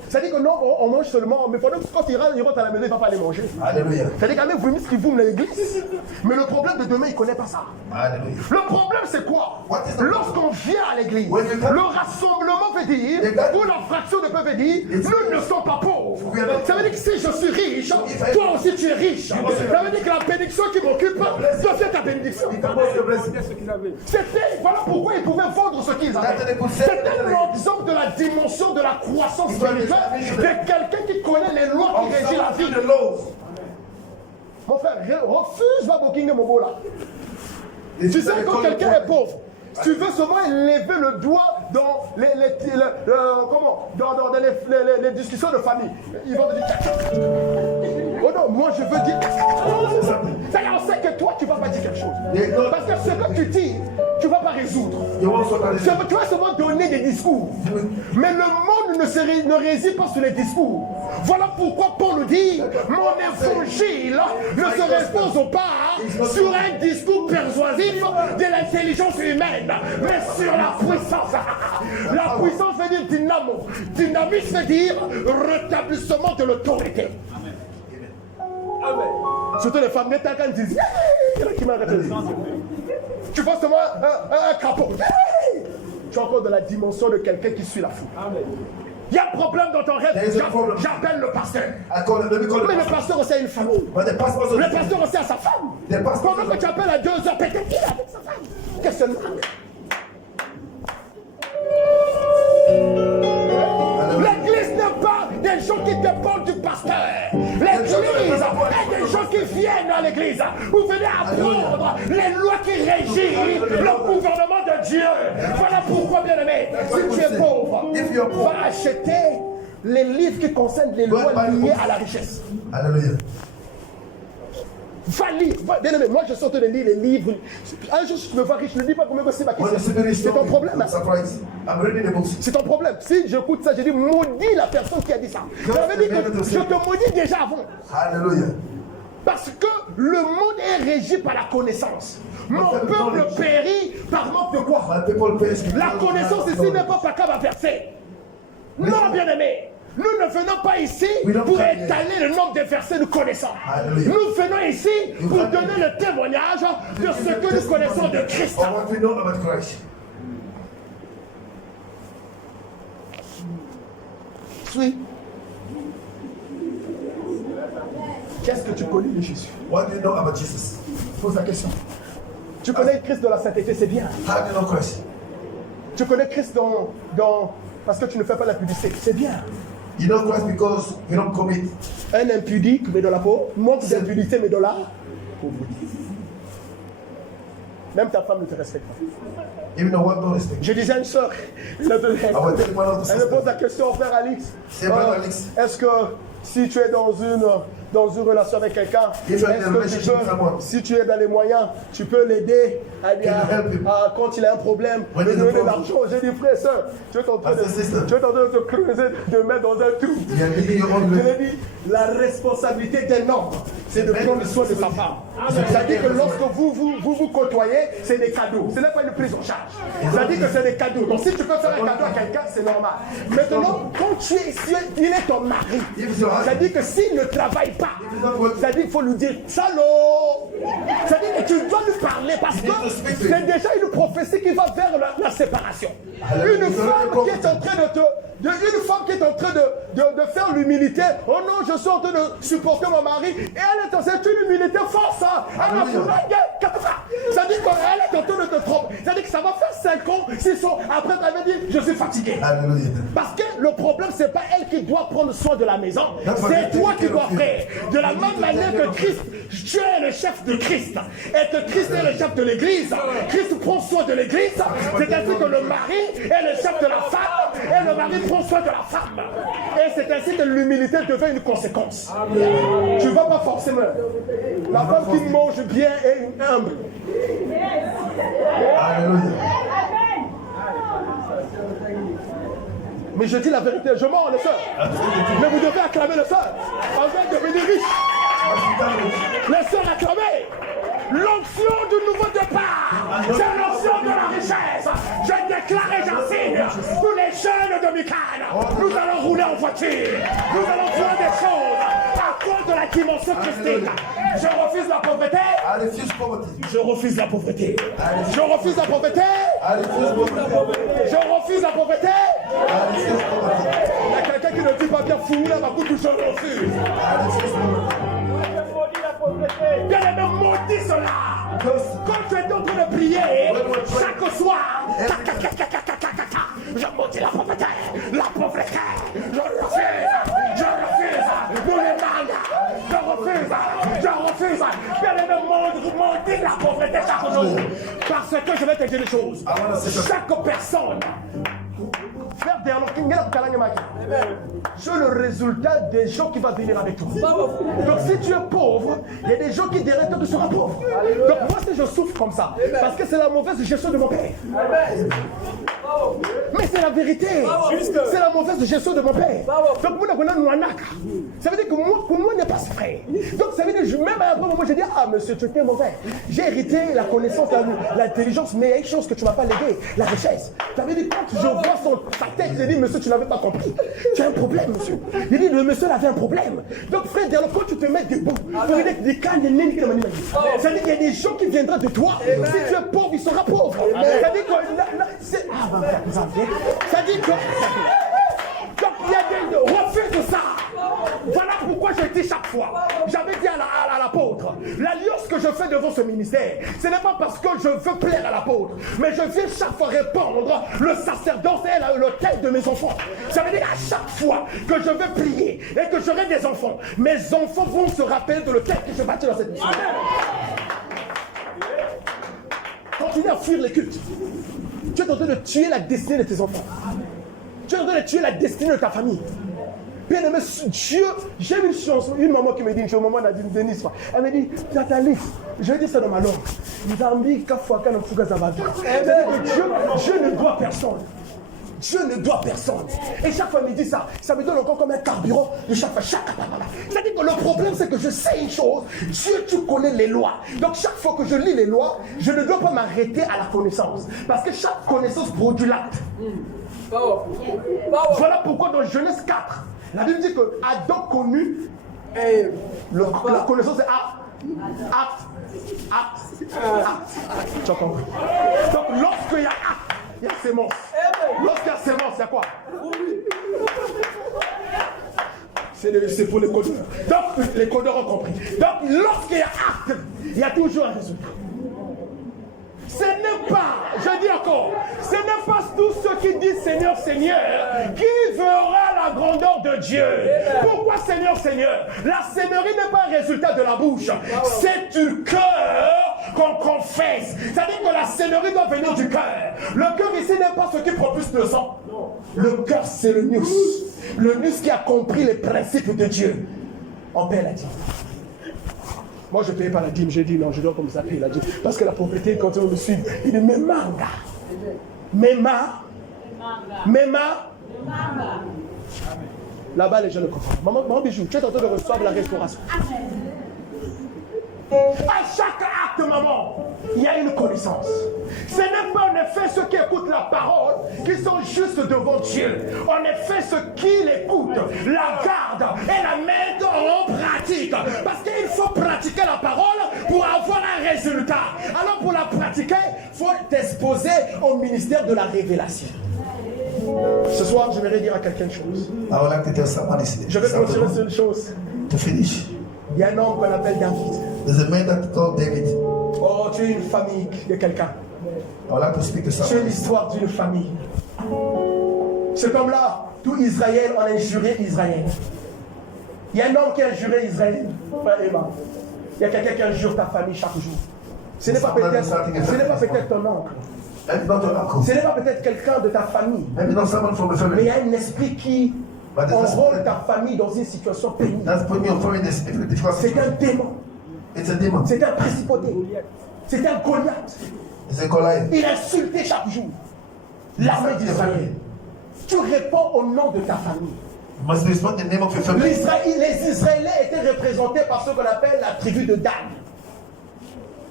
C'est-à-dire que non, on mange seulement, mais pendant que quand il rentre à la maison, il ne va pas les manger. Hallelujah. C'est-à-dire quand même, vous ce qu'il vous à l'église. Mais le problème de demain, il ne connaît pas ça. Hallelujah. Le problème, c'est quoi? What is the Lorsqu'on vient à l'église, When you come- le rassemblement veut dire, ou la fraction de peu veut dire, nous ne sommes pas pauvres. Ça veut dire que si je suis riche, toi aussi tu es riche. Ça veut dire que la bénédiction qui m'occupe doit être ta bénédiction. C'était, voilà pourquoi ils pouvaient vendre ce qu'ils avaient. C'était l'exemple de la dimension de la croissance spirituelle de quelqu'un qui connaît les lois qui régissent la vie. The laws. Mon frère, refuse va booking mon beau là. Tu sais, quand quelqu'un est pauvre, tu veux seulement lever le doigt dans les discussions de famille. Ils vont te dire. Oh non, moi je veux dire. C'est-à-dire, on sait que toi, tu ne vas pas dire quelque chose. Parce que ce que tu dis, tu ne vas pas résoudre. You want something. Tu vas seulement donner des discours. Mais le monde ne réside pas sur les discours. Voilà pourquoi Paul dit, mon évangile ne se repose pas sur un discours persuasif de l'intelligence humaine, mais sur la puissance. La puissance veut dire dynamo. Dynamisme veut dire rétablissement de l'autorité. Surtout les femmes, quand ils disent, quelqu'un qui m'arrête. Tu vois seulement un crapaud. Hey! Tu es encore dans la dimension de quelqu'un qui suit la foule. Il y a un problème dans ton rêve, j'appelle le pasteur. Mais le pasteur aussi a une famille. Le pasteur aussi a sa femme. Pendant que tu appelles à 2 heures, peut-être qu'il est avec sa femme. Qu'est-ce que c'est? L'église n'est pas des gens qui dépendent du pasteur. L'église est des gens qui viennent à l'église. Vous venez apprendre les lois qui régissent le gouvernement de Dieu. Voilà pourquoi, bien aimé, si tu es pauvre, va acheter les livres qui concernent les lois liées à la richesse. Alléluia. Va lire, bien aimé, moi je sors de lire les livres. Un jour je me vois riche, je ne dis pas combien c'est ma question. C'est ton problème. C'est ton problème. Si j'écoute ça, je dis maudit la personne qui a dit ça. J'avais dit que je te maudis déjà avant. Alléluia. Parce que le monde est régi par la connaissance. Mon peuple périt par manque de quoi? La connaissance ici n'est pas par à verser. Non, bien aimé. Nous ne venons pas ici pour étaler le nombre de versets nous connaissons. Nous venons ici pour donner le témoignage de ce que nous connaissons de Christ. Suis. Qu'est-ce que tu connais de Jésus? What do you know about Jesus? Pose la question. Tu connais Christ dans la sainteté, c'est bien. How do you know Christ? Tu connais Christ parce que tu ne fais pas la publicité, c'est bien. You know Christ because you don't commit. Un impudique, mais dans la peau. Manque d'impudicité, mais dans la pauvreté. Même ta femme ne te respecte pas. Even the one don't respect. Je disais à une soeur, elle me pose la question, frère Alix. Est-ce que si tu es dans une relation avec quelqu'un, si tu es dans les moyens, tu peux l'aider quand il a un problème, lui donner de l'argent? J'ai dit, frère, soeur, tu es en train de te creuser, de mettre dans un trou. Je lui ai dit, la responsabilité d'un homme, c'est de prendre soin de sa femme. C'est-à-dire que lorsque vous côtoyez, c'est des cadeaux. Ce n'est pas une prise en charge. C'est-à-dire que c'est des cadeaux. Donc si tu peux faire un cadeau à quelqu'un, c'est normal. Maintenant, quand tu es ici, il est ton mari. C'est-à-dire que s'il ne travaille pas, c'est-à-dire qu'il faut lui dire salaud. C'est-à-dire que tu dois lui parler parce que c'est déjà une prophétie qui va vers la séparation. Une femme qui est en train de faire l'humilité. Oh non, je suis en train de supporter mon mari. Et elle est dans cette humilité force. C'est-à-dire qu'elle est en train de te tromper. C'est-à-dire que ça va faire 5 ans, 6 ans. Après, tu avais dit, je suis fatigué. Parce que le problème, c'est pas elle qui doit prendre soin de la maison. C'est toi qui dois faire. De la même manière que Christ, tu es le chef de Christ. Et que Christ est le chef de l'église. Christ prend soin de l'église. C'est ainsi que le mari est le chef de la femme. Et le mari prend soin de la femme. Et c'est ainsi que l'humilité devient une conséquence. Tu ne vas pas forcément. La femme qui mange bien est humble. Alléluia. Mais je dis la vérité, je mens les sœurs. Mais vous devez acclamer les sœurs. Afin de devenir riche. Les sœurs acclamez. L'onction du nouveau départ, c'est l'onction de la richesse. Je déclare et j'enseigne. Tous les jeunes de Michael, nous allons rouler en voiture. Nous allons faire des choses à cause de la dimension christique. Je refuse la pauvreté. Je refuse la pauvreté. Je refuse la pauvreté. Je refuse la pauvreté. Il y a quelqu'un qui ne dit pas bien fou là, ma coupe, je refuse. Bien aimé, maudit cela. Quand tu es en train de prier, chaque soir, je maudis la pauvreté, je refuse, bien aimé, maudis la pauvreté chaque jour. Parce que je vais te dire une chose, chaque personne, c'est le résultat des gens qui vont venir avec toi. Donc si tu es pauvre, il y a des gens qui diraient que tu seras pauvre. Donc moi si je souffre comme ça, parce que c'est la mauvaise gestion de mon père. Mais c'est la vérité. C'est la mauvaise gestion de mon père. Donc moi ça veut dire que moi n'est pas vrai. Donc ça veut dire que même à un moment je dis ah monsieur tu es mauvais. J'ai hérité la connaissance, l'intelligence, mais il y a une chose que tu ne m'as pas léguée, la richesse. Ça veut dire quand je vois sa tête. J'ai dit, monsieur, tu n'avais pas compris. Tu as un problème, monsieur. Il dit, le monsieur avait un problème. Donc, frère, quand tu te mets debout, c'est-à-dire qu'il y a des gens qui viendront de toi. Si tu es pauvre, il sera pauvre. C'est-à-dire que... C'est-à-dire que... Donc, il y a des refus de ça. Voilà pourquoi je dis chaque fois, j'avais dit à l'apôtre, l'alliance que je fais devant ce ministère, ce n'est pas parce que je veux plaire à l'apôtre, mais je viens chaque fois répondre le sacerdoce et l'autel de mes enfants. Ça veut dire à chaque fois que je veux prier et que j'aurai des enfants, mes enfants vont se rappeler de l'autel que je bâtis dans cette mission. Continue à fuir les cultes. Tu es en train de tuer la destinée de tes enfants. Tu es en train de tuer la destinée de ta famille. Bien-aimé, Dieu, j'ai une chance, une maman qui me dit une chose, maman Nadine Denise, elle me dit, Natalie, je vais dire ça dans ma langue. Dieu ne doit personne. Dieu ne doit personne. Et chaque fois, il me dit ça. Ça me donne encore comme un carburant de chaque fois. C'est-à-dire que le problème, c'est que je sais une chose. Dieu, tu connais les lois. Donc, chaque fois que je lis les lois, je ne dois pas m'arrêter à la connaissance. Parce que chaque connaissance produit l'acte. Voilà pourquoi dans Genèse 4, la Bible dit que Adam connut la connaissance est acte. Tu as compris? Donc lorsqu'il y a acte, il y a sémence. Lorsqu'il y a sémence, il y a quoi? C'est pour les codeurs. Donc les codeurs ont compris. Donc lorsqu'il y a acte, il y a toujours un résultat. Ce n'est pas, je dis encore, ce n'est pas tous ceux qui disent Seigneur, Seigneur, qui verra la grandeur de Dieu. Pourquoi Seigneur, Seigneur? La seigneurie n'est pas un résultat de la bouche, c'est du cœur qu'on confesse. C'est-à-dire que la seigneurie doit venir du cœur. Le cœur ici n'est pas ce qui propulse le sang. Le cœur, c'est le nous. Le nous qui a compris les principes de Dieu. On paie la dîme. Moi, je ne paye pas la dîme. J'ai dit non, je dois comme ça payer la dîme. Parce que la pauvreté, quand on me suit, il dit mais manga. Là-bas, les gens ne comprennent pas. Maman Bijou, tu es en train de recevoir la restauration. À chaque acte, maman, il y a une connaissance. Ce n'est pas en effet ceux qui écoutent la parole qui sont justes devant Dieu. En effet, ceux qui l'écoutent, la gardent et la mettent en pratique. Parce qu'il faut pratiquer la parole pour avoir un résultat. Alors pour la pratiquer, il faut t'exposer au ministère de la révélation. Ce soir, je vais dire à quelqu'un une chose. Je vais continuer sur une chose. To finish. Il y a un homme qu'on appelle David. There's a man that called David. Oh, tu es une famille de quelqu'un. I would like to speak to Tu es someone. l'histoire d'une famille. Cet homme-là, tout Israël, on a injuré Israël. Il y a un homme qui a injuré Israël. Frère Emma. Il y a quelqu'un qui injure ta famille chaque jour. Ce n'est pas peut-être ton oncle. Maybe not your uncle. Ce n'est pas peut-être quelqu'un de ta famille. Maybe not someone from the Mais il y family. a un esprit qui enrôle ta famille dans une situation pénible. That's putting your family in a difficult C'est un situation. démon. It's a demon. C'est un principauté. C'est un Goliath. It's a Goliath. Il insultait chaque jour l'armée d'Israël. Tu réponds au nom de ta famille. You must respond the name of your family. Les Israéliens étaient représentés par ce qu'on appelle la tribu de Dan.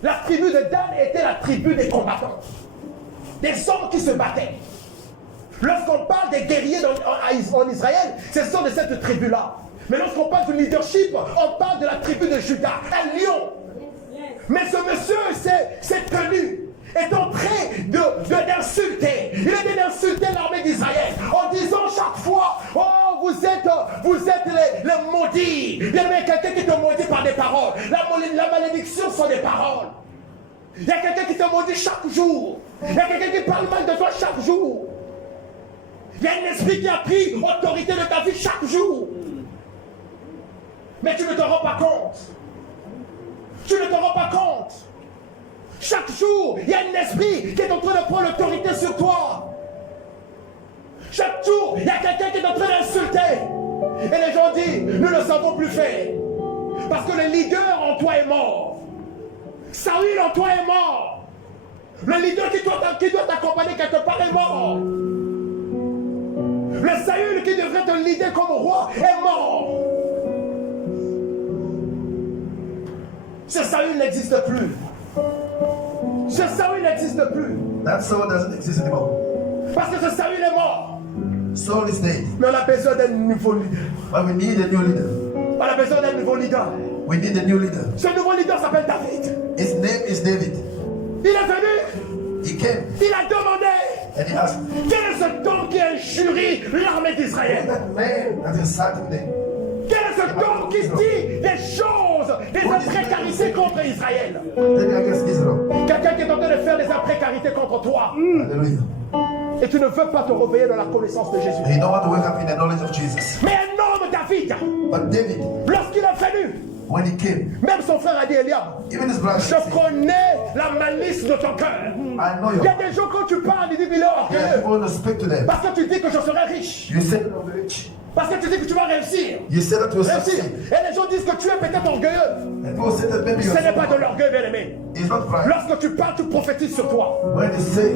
La tribu de Dan était la tribu des combattants. Des hommes qui se battaient. Lorsqu'on parle des guerriers en Israël, ce sont de cette tribu-là. Mais lorsqu'on parle du leadership, on parle de la tribu de Juda, un lion. Mais ce monsieur s'est tenu, est en train d'insulter. Il est d'insulter l'armée d'Israël en disant chaque fois, oh, vous êtes les maudits. Il y a quelqu'un qui te maudit par des paroles. La malédiction sont des paroles. Il y a quelqu'un qui te maudit chaque jour. Il y a quelqu'un qui parle mal de toi chaque jour. Il y a un esprit qui a pris autorité de ta vie chaque jour. Mais tu ne te rends pas compte. Tu ne te rends pas compte. Chaque jour, il y a un esprit qui est en train de prendre l'autorité sur toi. Chaque jour, il y a quelqu'un qui est en train d'insulter. Et les gens disent, nous ne savons plus faire. Parce que le leader en toi est mort. Saül en toi est mort. Le leader qui doit t'accompagner quelque part est mort. Le Saül qui devrait te leader comme roi est mort. Ce Saül n'existe plus. Ce Saül n'existe plus. That Saul doesn't exist anymore. Parce que ce Saül est mort. Saul is dead. Mais on a besoin d'un nouveau leader. But we need a new leader. On a besoin d'un nouveau leader. We need a new leader. Ce nouveau leader s'appelle David. His name is David. Il est venu. He came Il a demandé. and he asked, Quel est cet homme qui injurie l'armée d'Israël? that man that insulted them. Quel est cet homme qui dit des choses, des imprécarités contre Israël? Then against Israel. Quelqu'un qui est en train de faire des imprécarités contre toi. Hallelujah. Et tu ne veux pas te réveiller dans la connaissance de Jésus. And you don't want to wake up in the knowledge of Jesus. Mais un homme, David, But David, lorsqu'il est venu, when he came, même son frère a dit, Eliab, even his brother je said, connais la malice de ton cœur. I know Il y a you. des gens quand tu parles, ils disent, il est Yeah, orgueilleux. you want to speak to them. Parce que tu dis que je serai riche. You said you're rich. Parce que tu dis que tu vas réussir. You said that you will Réussir. succeed. Et les gens disent que tu es peut-être orgueilleux. And people say that maybe Ce you're n'est pas de so l'orgueil, bien aimé. It's not pride. Lorsque tu parles, tu prophétises sur toi. When you say,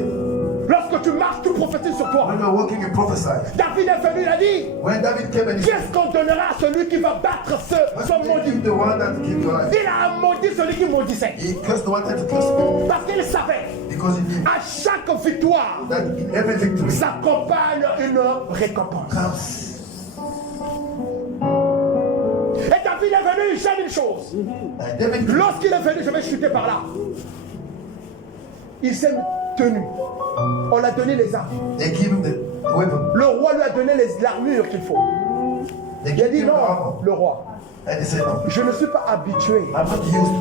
Lorsque tu marches, tu prophétises sur toi. when you're walking, you prophesy. David est venu, il a dit, When David came and he qu'est-ce qu'on donnera à celui qui va battre son maudit? the one that keep your life. Il a maudit celui qui maudissait. He cursed the one that cursed me. Parce qu'il savait, Because he knew à chaque victoire, that in every victory s'accompagne une récompense. comes. Et David est venu, j'aime une chose. And David, Lorsqu'il est venu, je vais chuter par là. Il s'est tenu. On a donné les armes. they give him the weapon. Le roi lui a donné l'armure qu'il faut. They Il a give dit him the non, armor. le roi. And he said, no, Je ne suis pas habitué I'm not used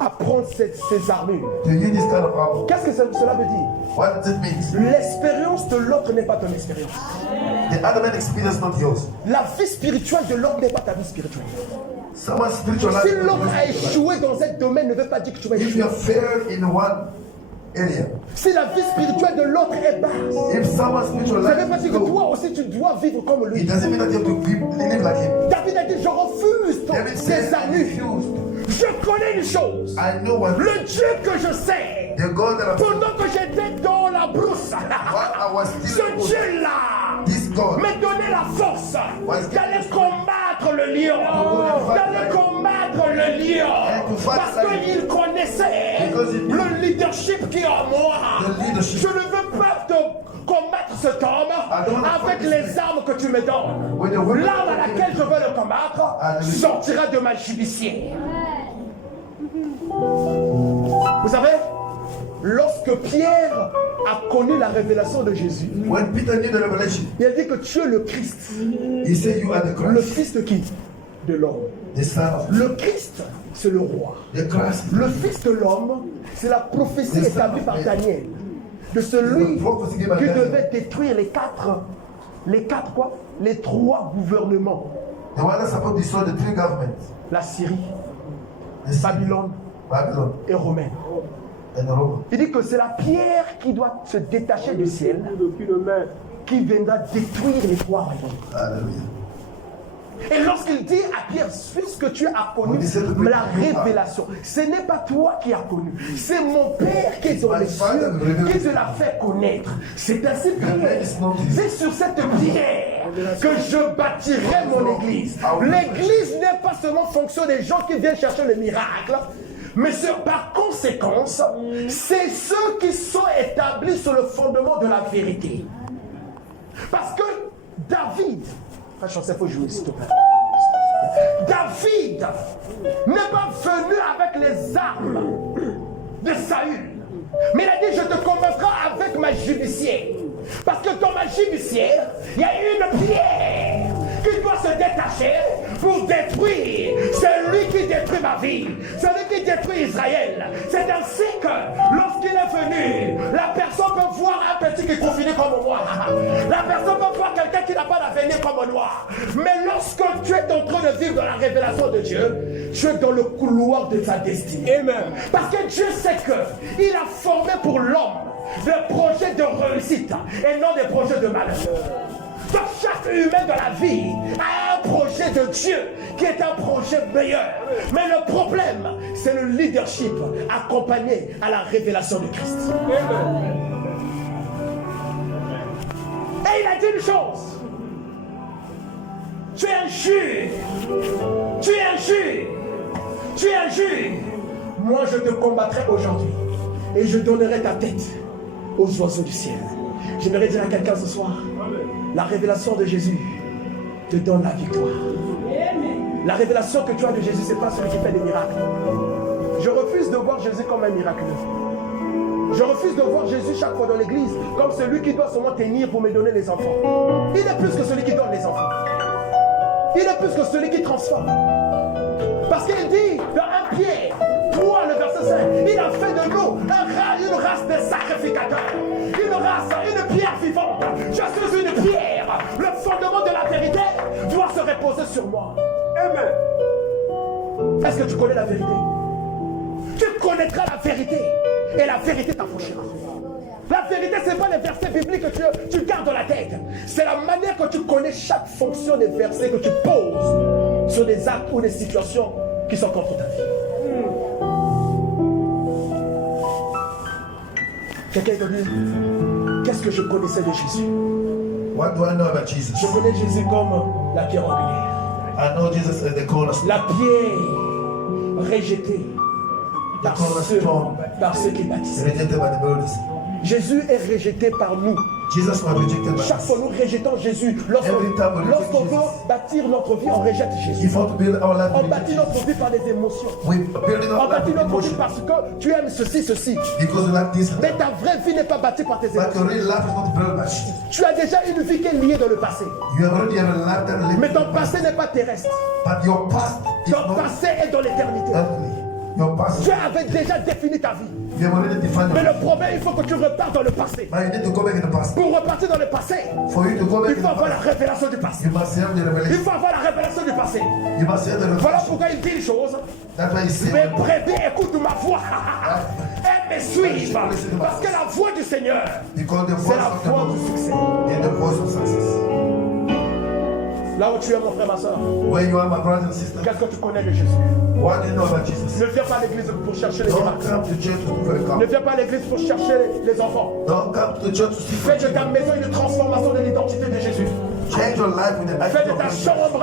à prendre ces armures. to use this kind of armor. Qu'est-ce que cela veut dire? What does it mean? L'expérience de l'autre n'est pas ton expérience. The other man's experience not yours. La vie spirituelle de l'autre n'est pas ta vie spirituelle. Someone's spiritual life. Si l'autre a échoué dans un domaine, ne veut pas dire que tu vas If échouer. you have failed in one area, Si la vie spirituelle de l'autre est basse, if someone's spiritual ça ne life veut pas is dire que low, toi aussi tu dois vivre comme it lui. doesn't mean that you have to live like him. David a dit, je refuse David said, tes I armures. refused. Je connais une chose. I know what Le Dieu que je sais, the God that I pendant que j'étais dans la brousse, while I was ce still Dieu-là this God me donnait la force d'aller combattre le lion, d'aller combattre le lion, parce qu'il connaissait le leadership qui est en moi. Je ne veux pas te combattre cet homme avec les armes que tu me donnes. L'arme à laquelle je veux le combattre sortira de ma judiciaire. Vous savez, lorsque Pierre a connu la révélation de Jésus, when Peter knew the revelation, il a dit que tu es le Christ. he said, you are the Le Christ, fils de qui? De l'homme. the Son of Le Christ, c'est le roi. the Christ. Le fils de l'homme, c'est la prophétie établie par Daniel de celui qui devait détruire les trois gouvernements. The one that's supposed to destroy the three governments, La Syrie, the Syria, Babylone Babylon, et Romaine. and Rome. Il dit que c'est la pierre qui doit se détacher du ciel, qui viendra détruire les trois royaumes. Hallelujah. Et lorsqu'il dit à Pierre, puisque tu as connu la révélation, ce n'est pas toi qui as connu, c'est mon Père qui est dans les cieux, qui te l'a fait connaître. C'est ainsi, Pierre, c'est sur cette pierre que je bâtirai mon église. L'église n'est pas seulement fonction des gens qui viennent chercher le miracle, mais par conséquence, c'est ceux qui sont établis sur le fondement de la vérité. Parce que David, il faut jouer s'il te plaît. David n'est pas venu avec les armes de Saül, mais il a dit, je te combattrai avec ma judiciaire. Parce que dans ma judiciaire, il y a une pierre qui doit se détacher pour détruire celui qui détruit ma vie, celui qui détruit Israël. C'est ainsi que lorsqu'il est venu, la personne peut voir un petit qui est confiné comme moi. La personne peut voir quelqu'un qui n'a pas d'avenir comme moi. Mais lorsque tu es en train de vivre dans la révélation de Dieu, tu es dans le couloir de sa destinée. Amen. Parce que Dieu sait qu'il a formé pour l'homme des projets de réussite et non des projets de malheur. Donc chaque humain de la vie a un projet de Dieu qui est un projet meilleur. Mais le problème, c'est le leadership accompagné à la révélation de Christ. Amen. Et il a dit une chose. Tu es injure. Tu es injure. Tu es injure. Moi je te combattrai aujourd'hui. Et je donnerai ta tête aux oiseaux du ciel. J'aimerais dire à quelqu'un ce soir, la révélation de Jésus te donne la victoire. La révélation que tu as de Jésus, ce n'est pas celui qui fait des miracles. Je refuse de voir Jésus comme un miraculeux. Je refuse de voir Jésus chaque fois dans l'église comme celui qui doit seulement tenir pour me donner les enfants. Il est plus que celui qui donne les enfants. Il est plus que celui qui transforme. Parce qu'il dit dans 1 Pierre 3, le verset 5, il a fait de nous une race de sacrificateurs. Une pierre vivante. Je suis une pierre. Le fondement de la vérité doit se reposer sur moi. Amen. Est-ce que tu connais la vérité? Tu connaîtras la vérité. Et la vérité t'affranchira. La vérité, ce n'est pas les versets bibliques que tu gardes dans la tête. C'est la manière que tu connais chaque fonction des versets que tu poses sur des actes ou des situations qui sont contre ta vie. Quelqu'un te dit, qu'est-ce que je connaissais de Jésus? What do I know about Jesus? Je connais Jésus comme la pierre angulaire. I know Jesus as the cornerstone. La pierre rejetée par ceux qui bâtissent. Rejected by the builders. Jésus est rejeté par nous. Jesus was rejected by Chaque us. fois nous rejetons Jésus. Lorsqu'on veut bâtir notre vie, on rejette Jésus. If we want to build our life, On bâtit notre vie par des émotions. we building On our life bâtit with notre vie emotion parce que tu aimes ceci, ceci. because we like this. Mais ta vraie vie n'est pas bâtie par tes But your émotions. real life is not built by shit. Tu as déjà une vie qui est liée dans le passé. You already have a life that lives. Mais ton passé n'est pas terrestre. But your past is Ton not passé est dans l'éternité. earthly. Your past, Dieu avait déjà défini ta vie. you have already defined Mais it. le problème, il faut que tu repartes dans le passé. But you need to go back in the past. Pour repartir dans le passé, For you to go back il in faut the avoir la past, révélation du passé. you must have the Il revelation. faut avoir la révélation du passé. You must have the Voilà revelation. pourquoi il dit une chose. That's why you say, Mes brebis écoutent ma voix. Elles me suivent. Parce que la voix du Seigneur, because the c'est voice la of the voix Lord du succès. is the voice of success. Là où tu es, mon frère, ma soeur, Where you are, my brother and sister, qu'est-ce que tu connais de Jésus? what do you know about Jesus? Ne viens pas à l'église pour chercher les Don't miracles. come to church to for a Ne car. viens pas à l'église pour chercher les enfants. Don't come to church to see for Fais de ta maison une transformation de l'identité de Jésus. Change your life with the Fais attitude de ta of Jesus. chambre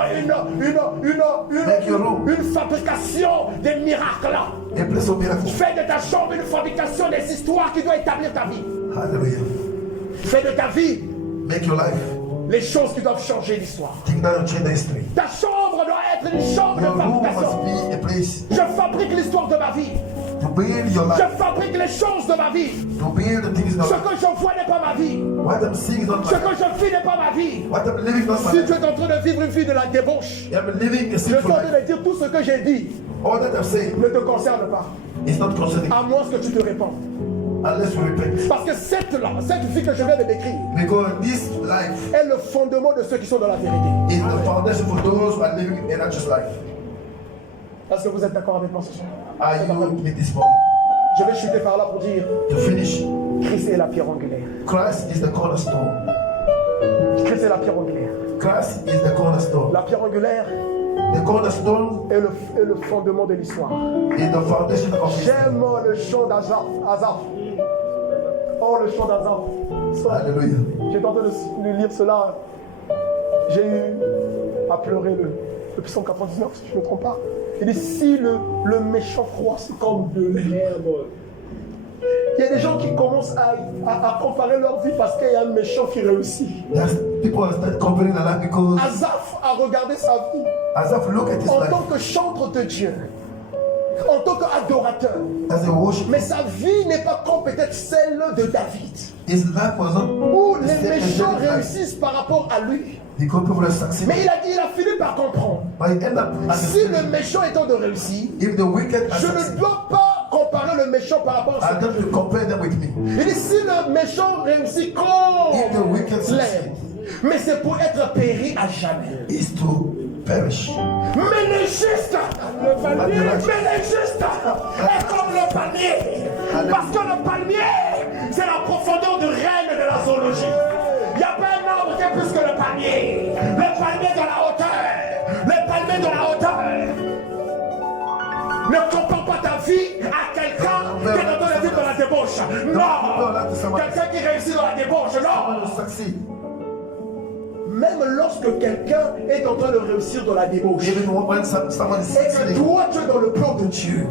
Make your room. une fabrication des miracles. A place of miracle. Fais de ta chambre une fabrication des histoires qui doivent établir ta vie. Hallelujah. Fais de ta vie Make your life. les choses qui doivent changer l'histoire. Think that will change the history. Ta chambre doit être une chambre Your de room fabrication. must be a place Je fabrique l'histoire de ma vie. to build your Je life. fabrique les choses de ma vie. To build the things in your Ce life. que je vois n'est pas ma vie. What I'm seeing is not Ce my que je vis n'est pas ma vie. What I'm living is not my Si life. tu es en train de vivre une vie de la débauche, I'm living a je suis sinful en train life. de dire tout ce que j'ai dit All that I'm saying ne te concerne pas. is not concerning À moins que tu te répandes. unless you repent. Parce que cette vie que je viens de décrire Because this life est le fondement de ceux qui sont dans la vérité. is the foundation for those who are living a righteous life. Est-ce que vous êtes d'accord avec moi ce soir? Are you with this morning? Je vais chuter par là pour dire To finish, Christ est la pierre angulaire. Christ is the cornerstone. Christ est la pierre angulaire. Christ is the cornerstone. La pierre angulaire The cornerstone est le fondement de l'histoire. is the foundation of history. J'aime le chant d'Azaph. Oh, le chant d'Azaph. Hallelujah. J'ai tenté de lire cela. J'ai eu à pleurer le psaume 99, si je ne me trompe pas. Il dit si le méchant croisse comme de l'air. Il y a des gens qui commencent à comparer leur vie parce qu'il y a un méchant qui réussit. That's, people are start comparing their life because Azaph a regardé sa vie as I've looked at his en life tant que chantre de Dieu, en tant qu'adorateur. as a worship, Mais sa vie n'est pas comme peut-être celle de David, his life was not où the les same as méchants David's life. réussissent par rapport à lui. Because people are succeeding. Mais il a fini par comprendre. But he ended up Si le understanding méchant est en de réussir, if the wicked are je ne succeeding, dois pas comparer le méchant par rapport à I ce que don't compare them with me. il dit si le méchant réussit If the comme wicked l'air, succeed, mais c'est pour être péri à jamais. is to perish. Mais le juste, mais le juste est comme le palmier. Parce que le palmier, c'est la profondeur du règne de la zoologie. Il n'y a pas un arbre qui est plus que le palmier. Le palmier de la hauteur. Le palmier de la hauteur. Ne compare pas ta vie à quelqu'un qui est en train de vivre dans la débauche. Non. Quelqu'un qui réussit dans la débauche. Non. Someone who succeed. Même lorsque quelqu'un est en train de réussir dans la débauche, Even when someone is et que succeeding, toi tu es dans le plan de Dieu,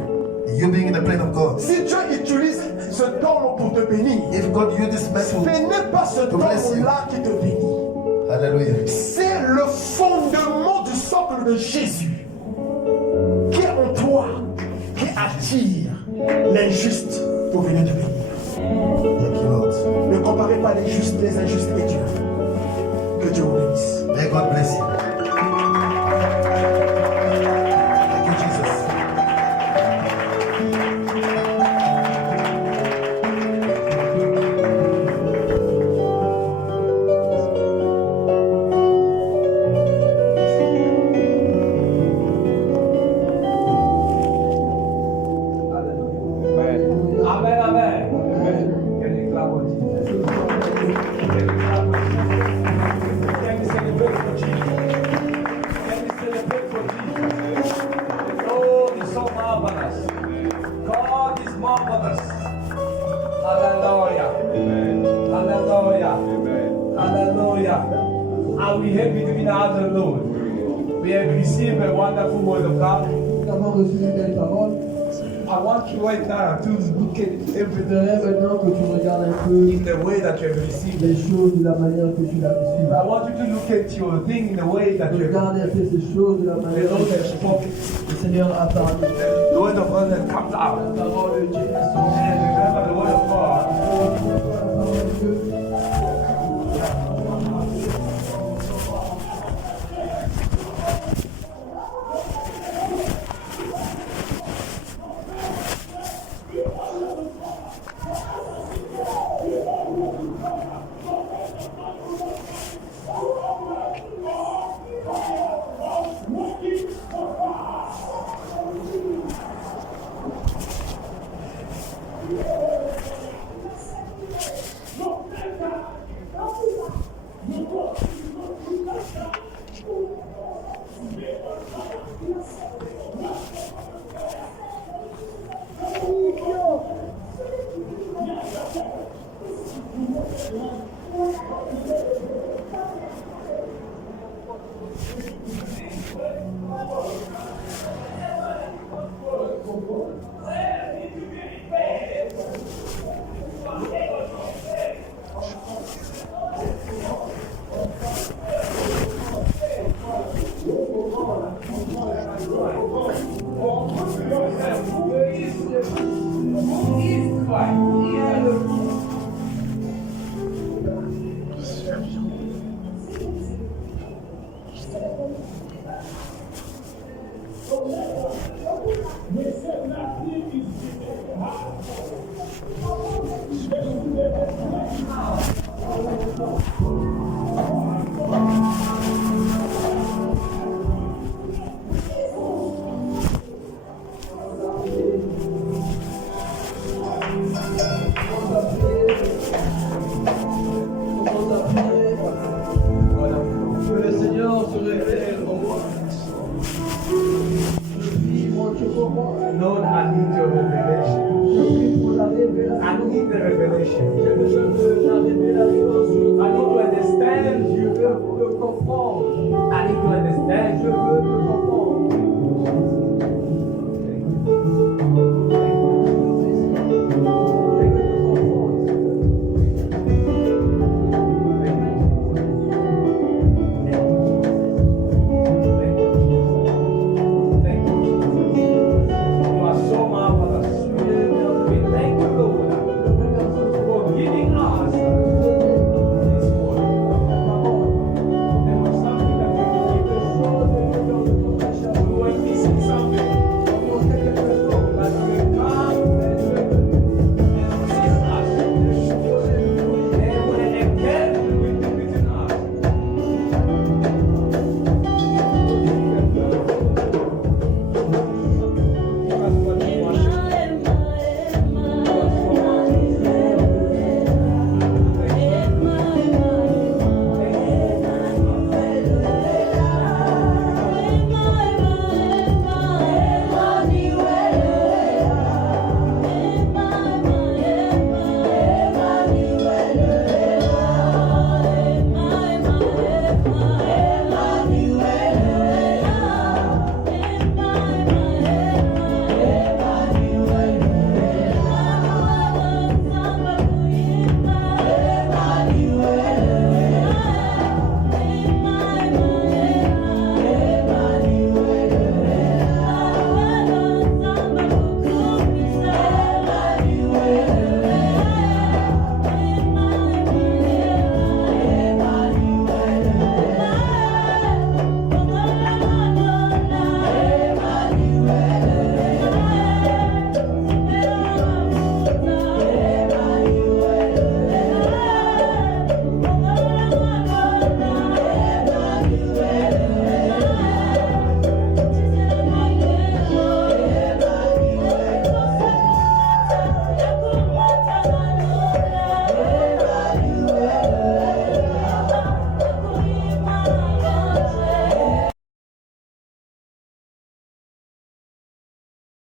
you being in the plan of God. si Dieu utilise ce terme pour te te bénir, If God used this ce message, n'est pas ce bless you. homme-là qui te bénit. hallelujah. C'est le fondement du socle de Jésus qui est en toi, qui attire l'injuste pour venir te bénir. Thank you, Lord. Ne comparez pas les justes, les injustes et Dieu. Que Dieu vous bénisse. May God bless you. Thank you, Jesus. Amen, amen. Can you clap for Jesus? Can you clap for Jesus? Can you celebrate for Jesus? Can you celebrate for Jesus? The Lord is so marvelous. God is marvelous. Hallelujah. Hallelujah. Hallelujah. Are we happy to be in the house of the Lord? We have received a wonderful word of God. Nous avons reçu une belle parole. I want you right now to look at Je everything voudrais maintenant que tu regardes un peu in the way that you have received les it. choses de la manière que tu l'as reçu. I want you to look at your thing in the way that you have Regarde un peu ces choses de la the manière Lord que has spoken. le Seigneur a parlé. The word of God that comes out. La parole de Dieu est sortie. And remember the word of God. La parole de Dieu.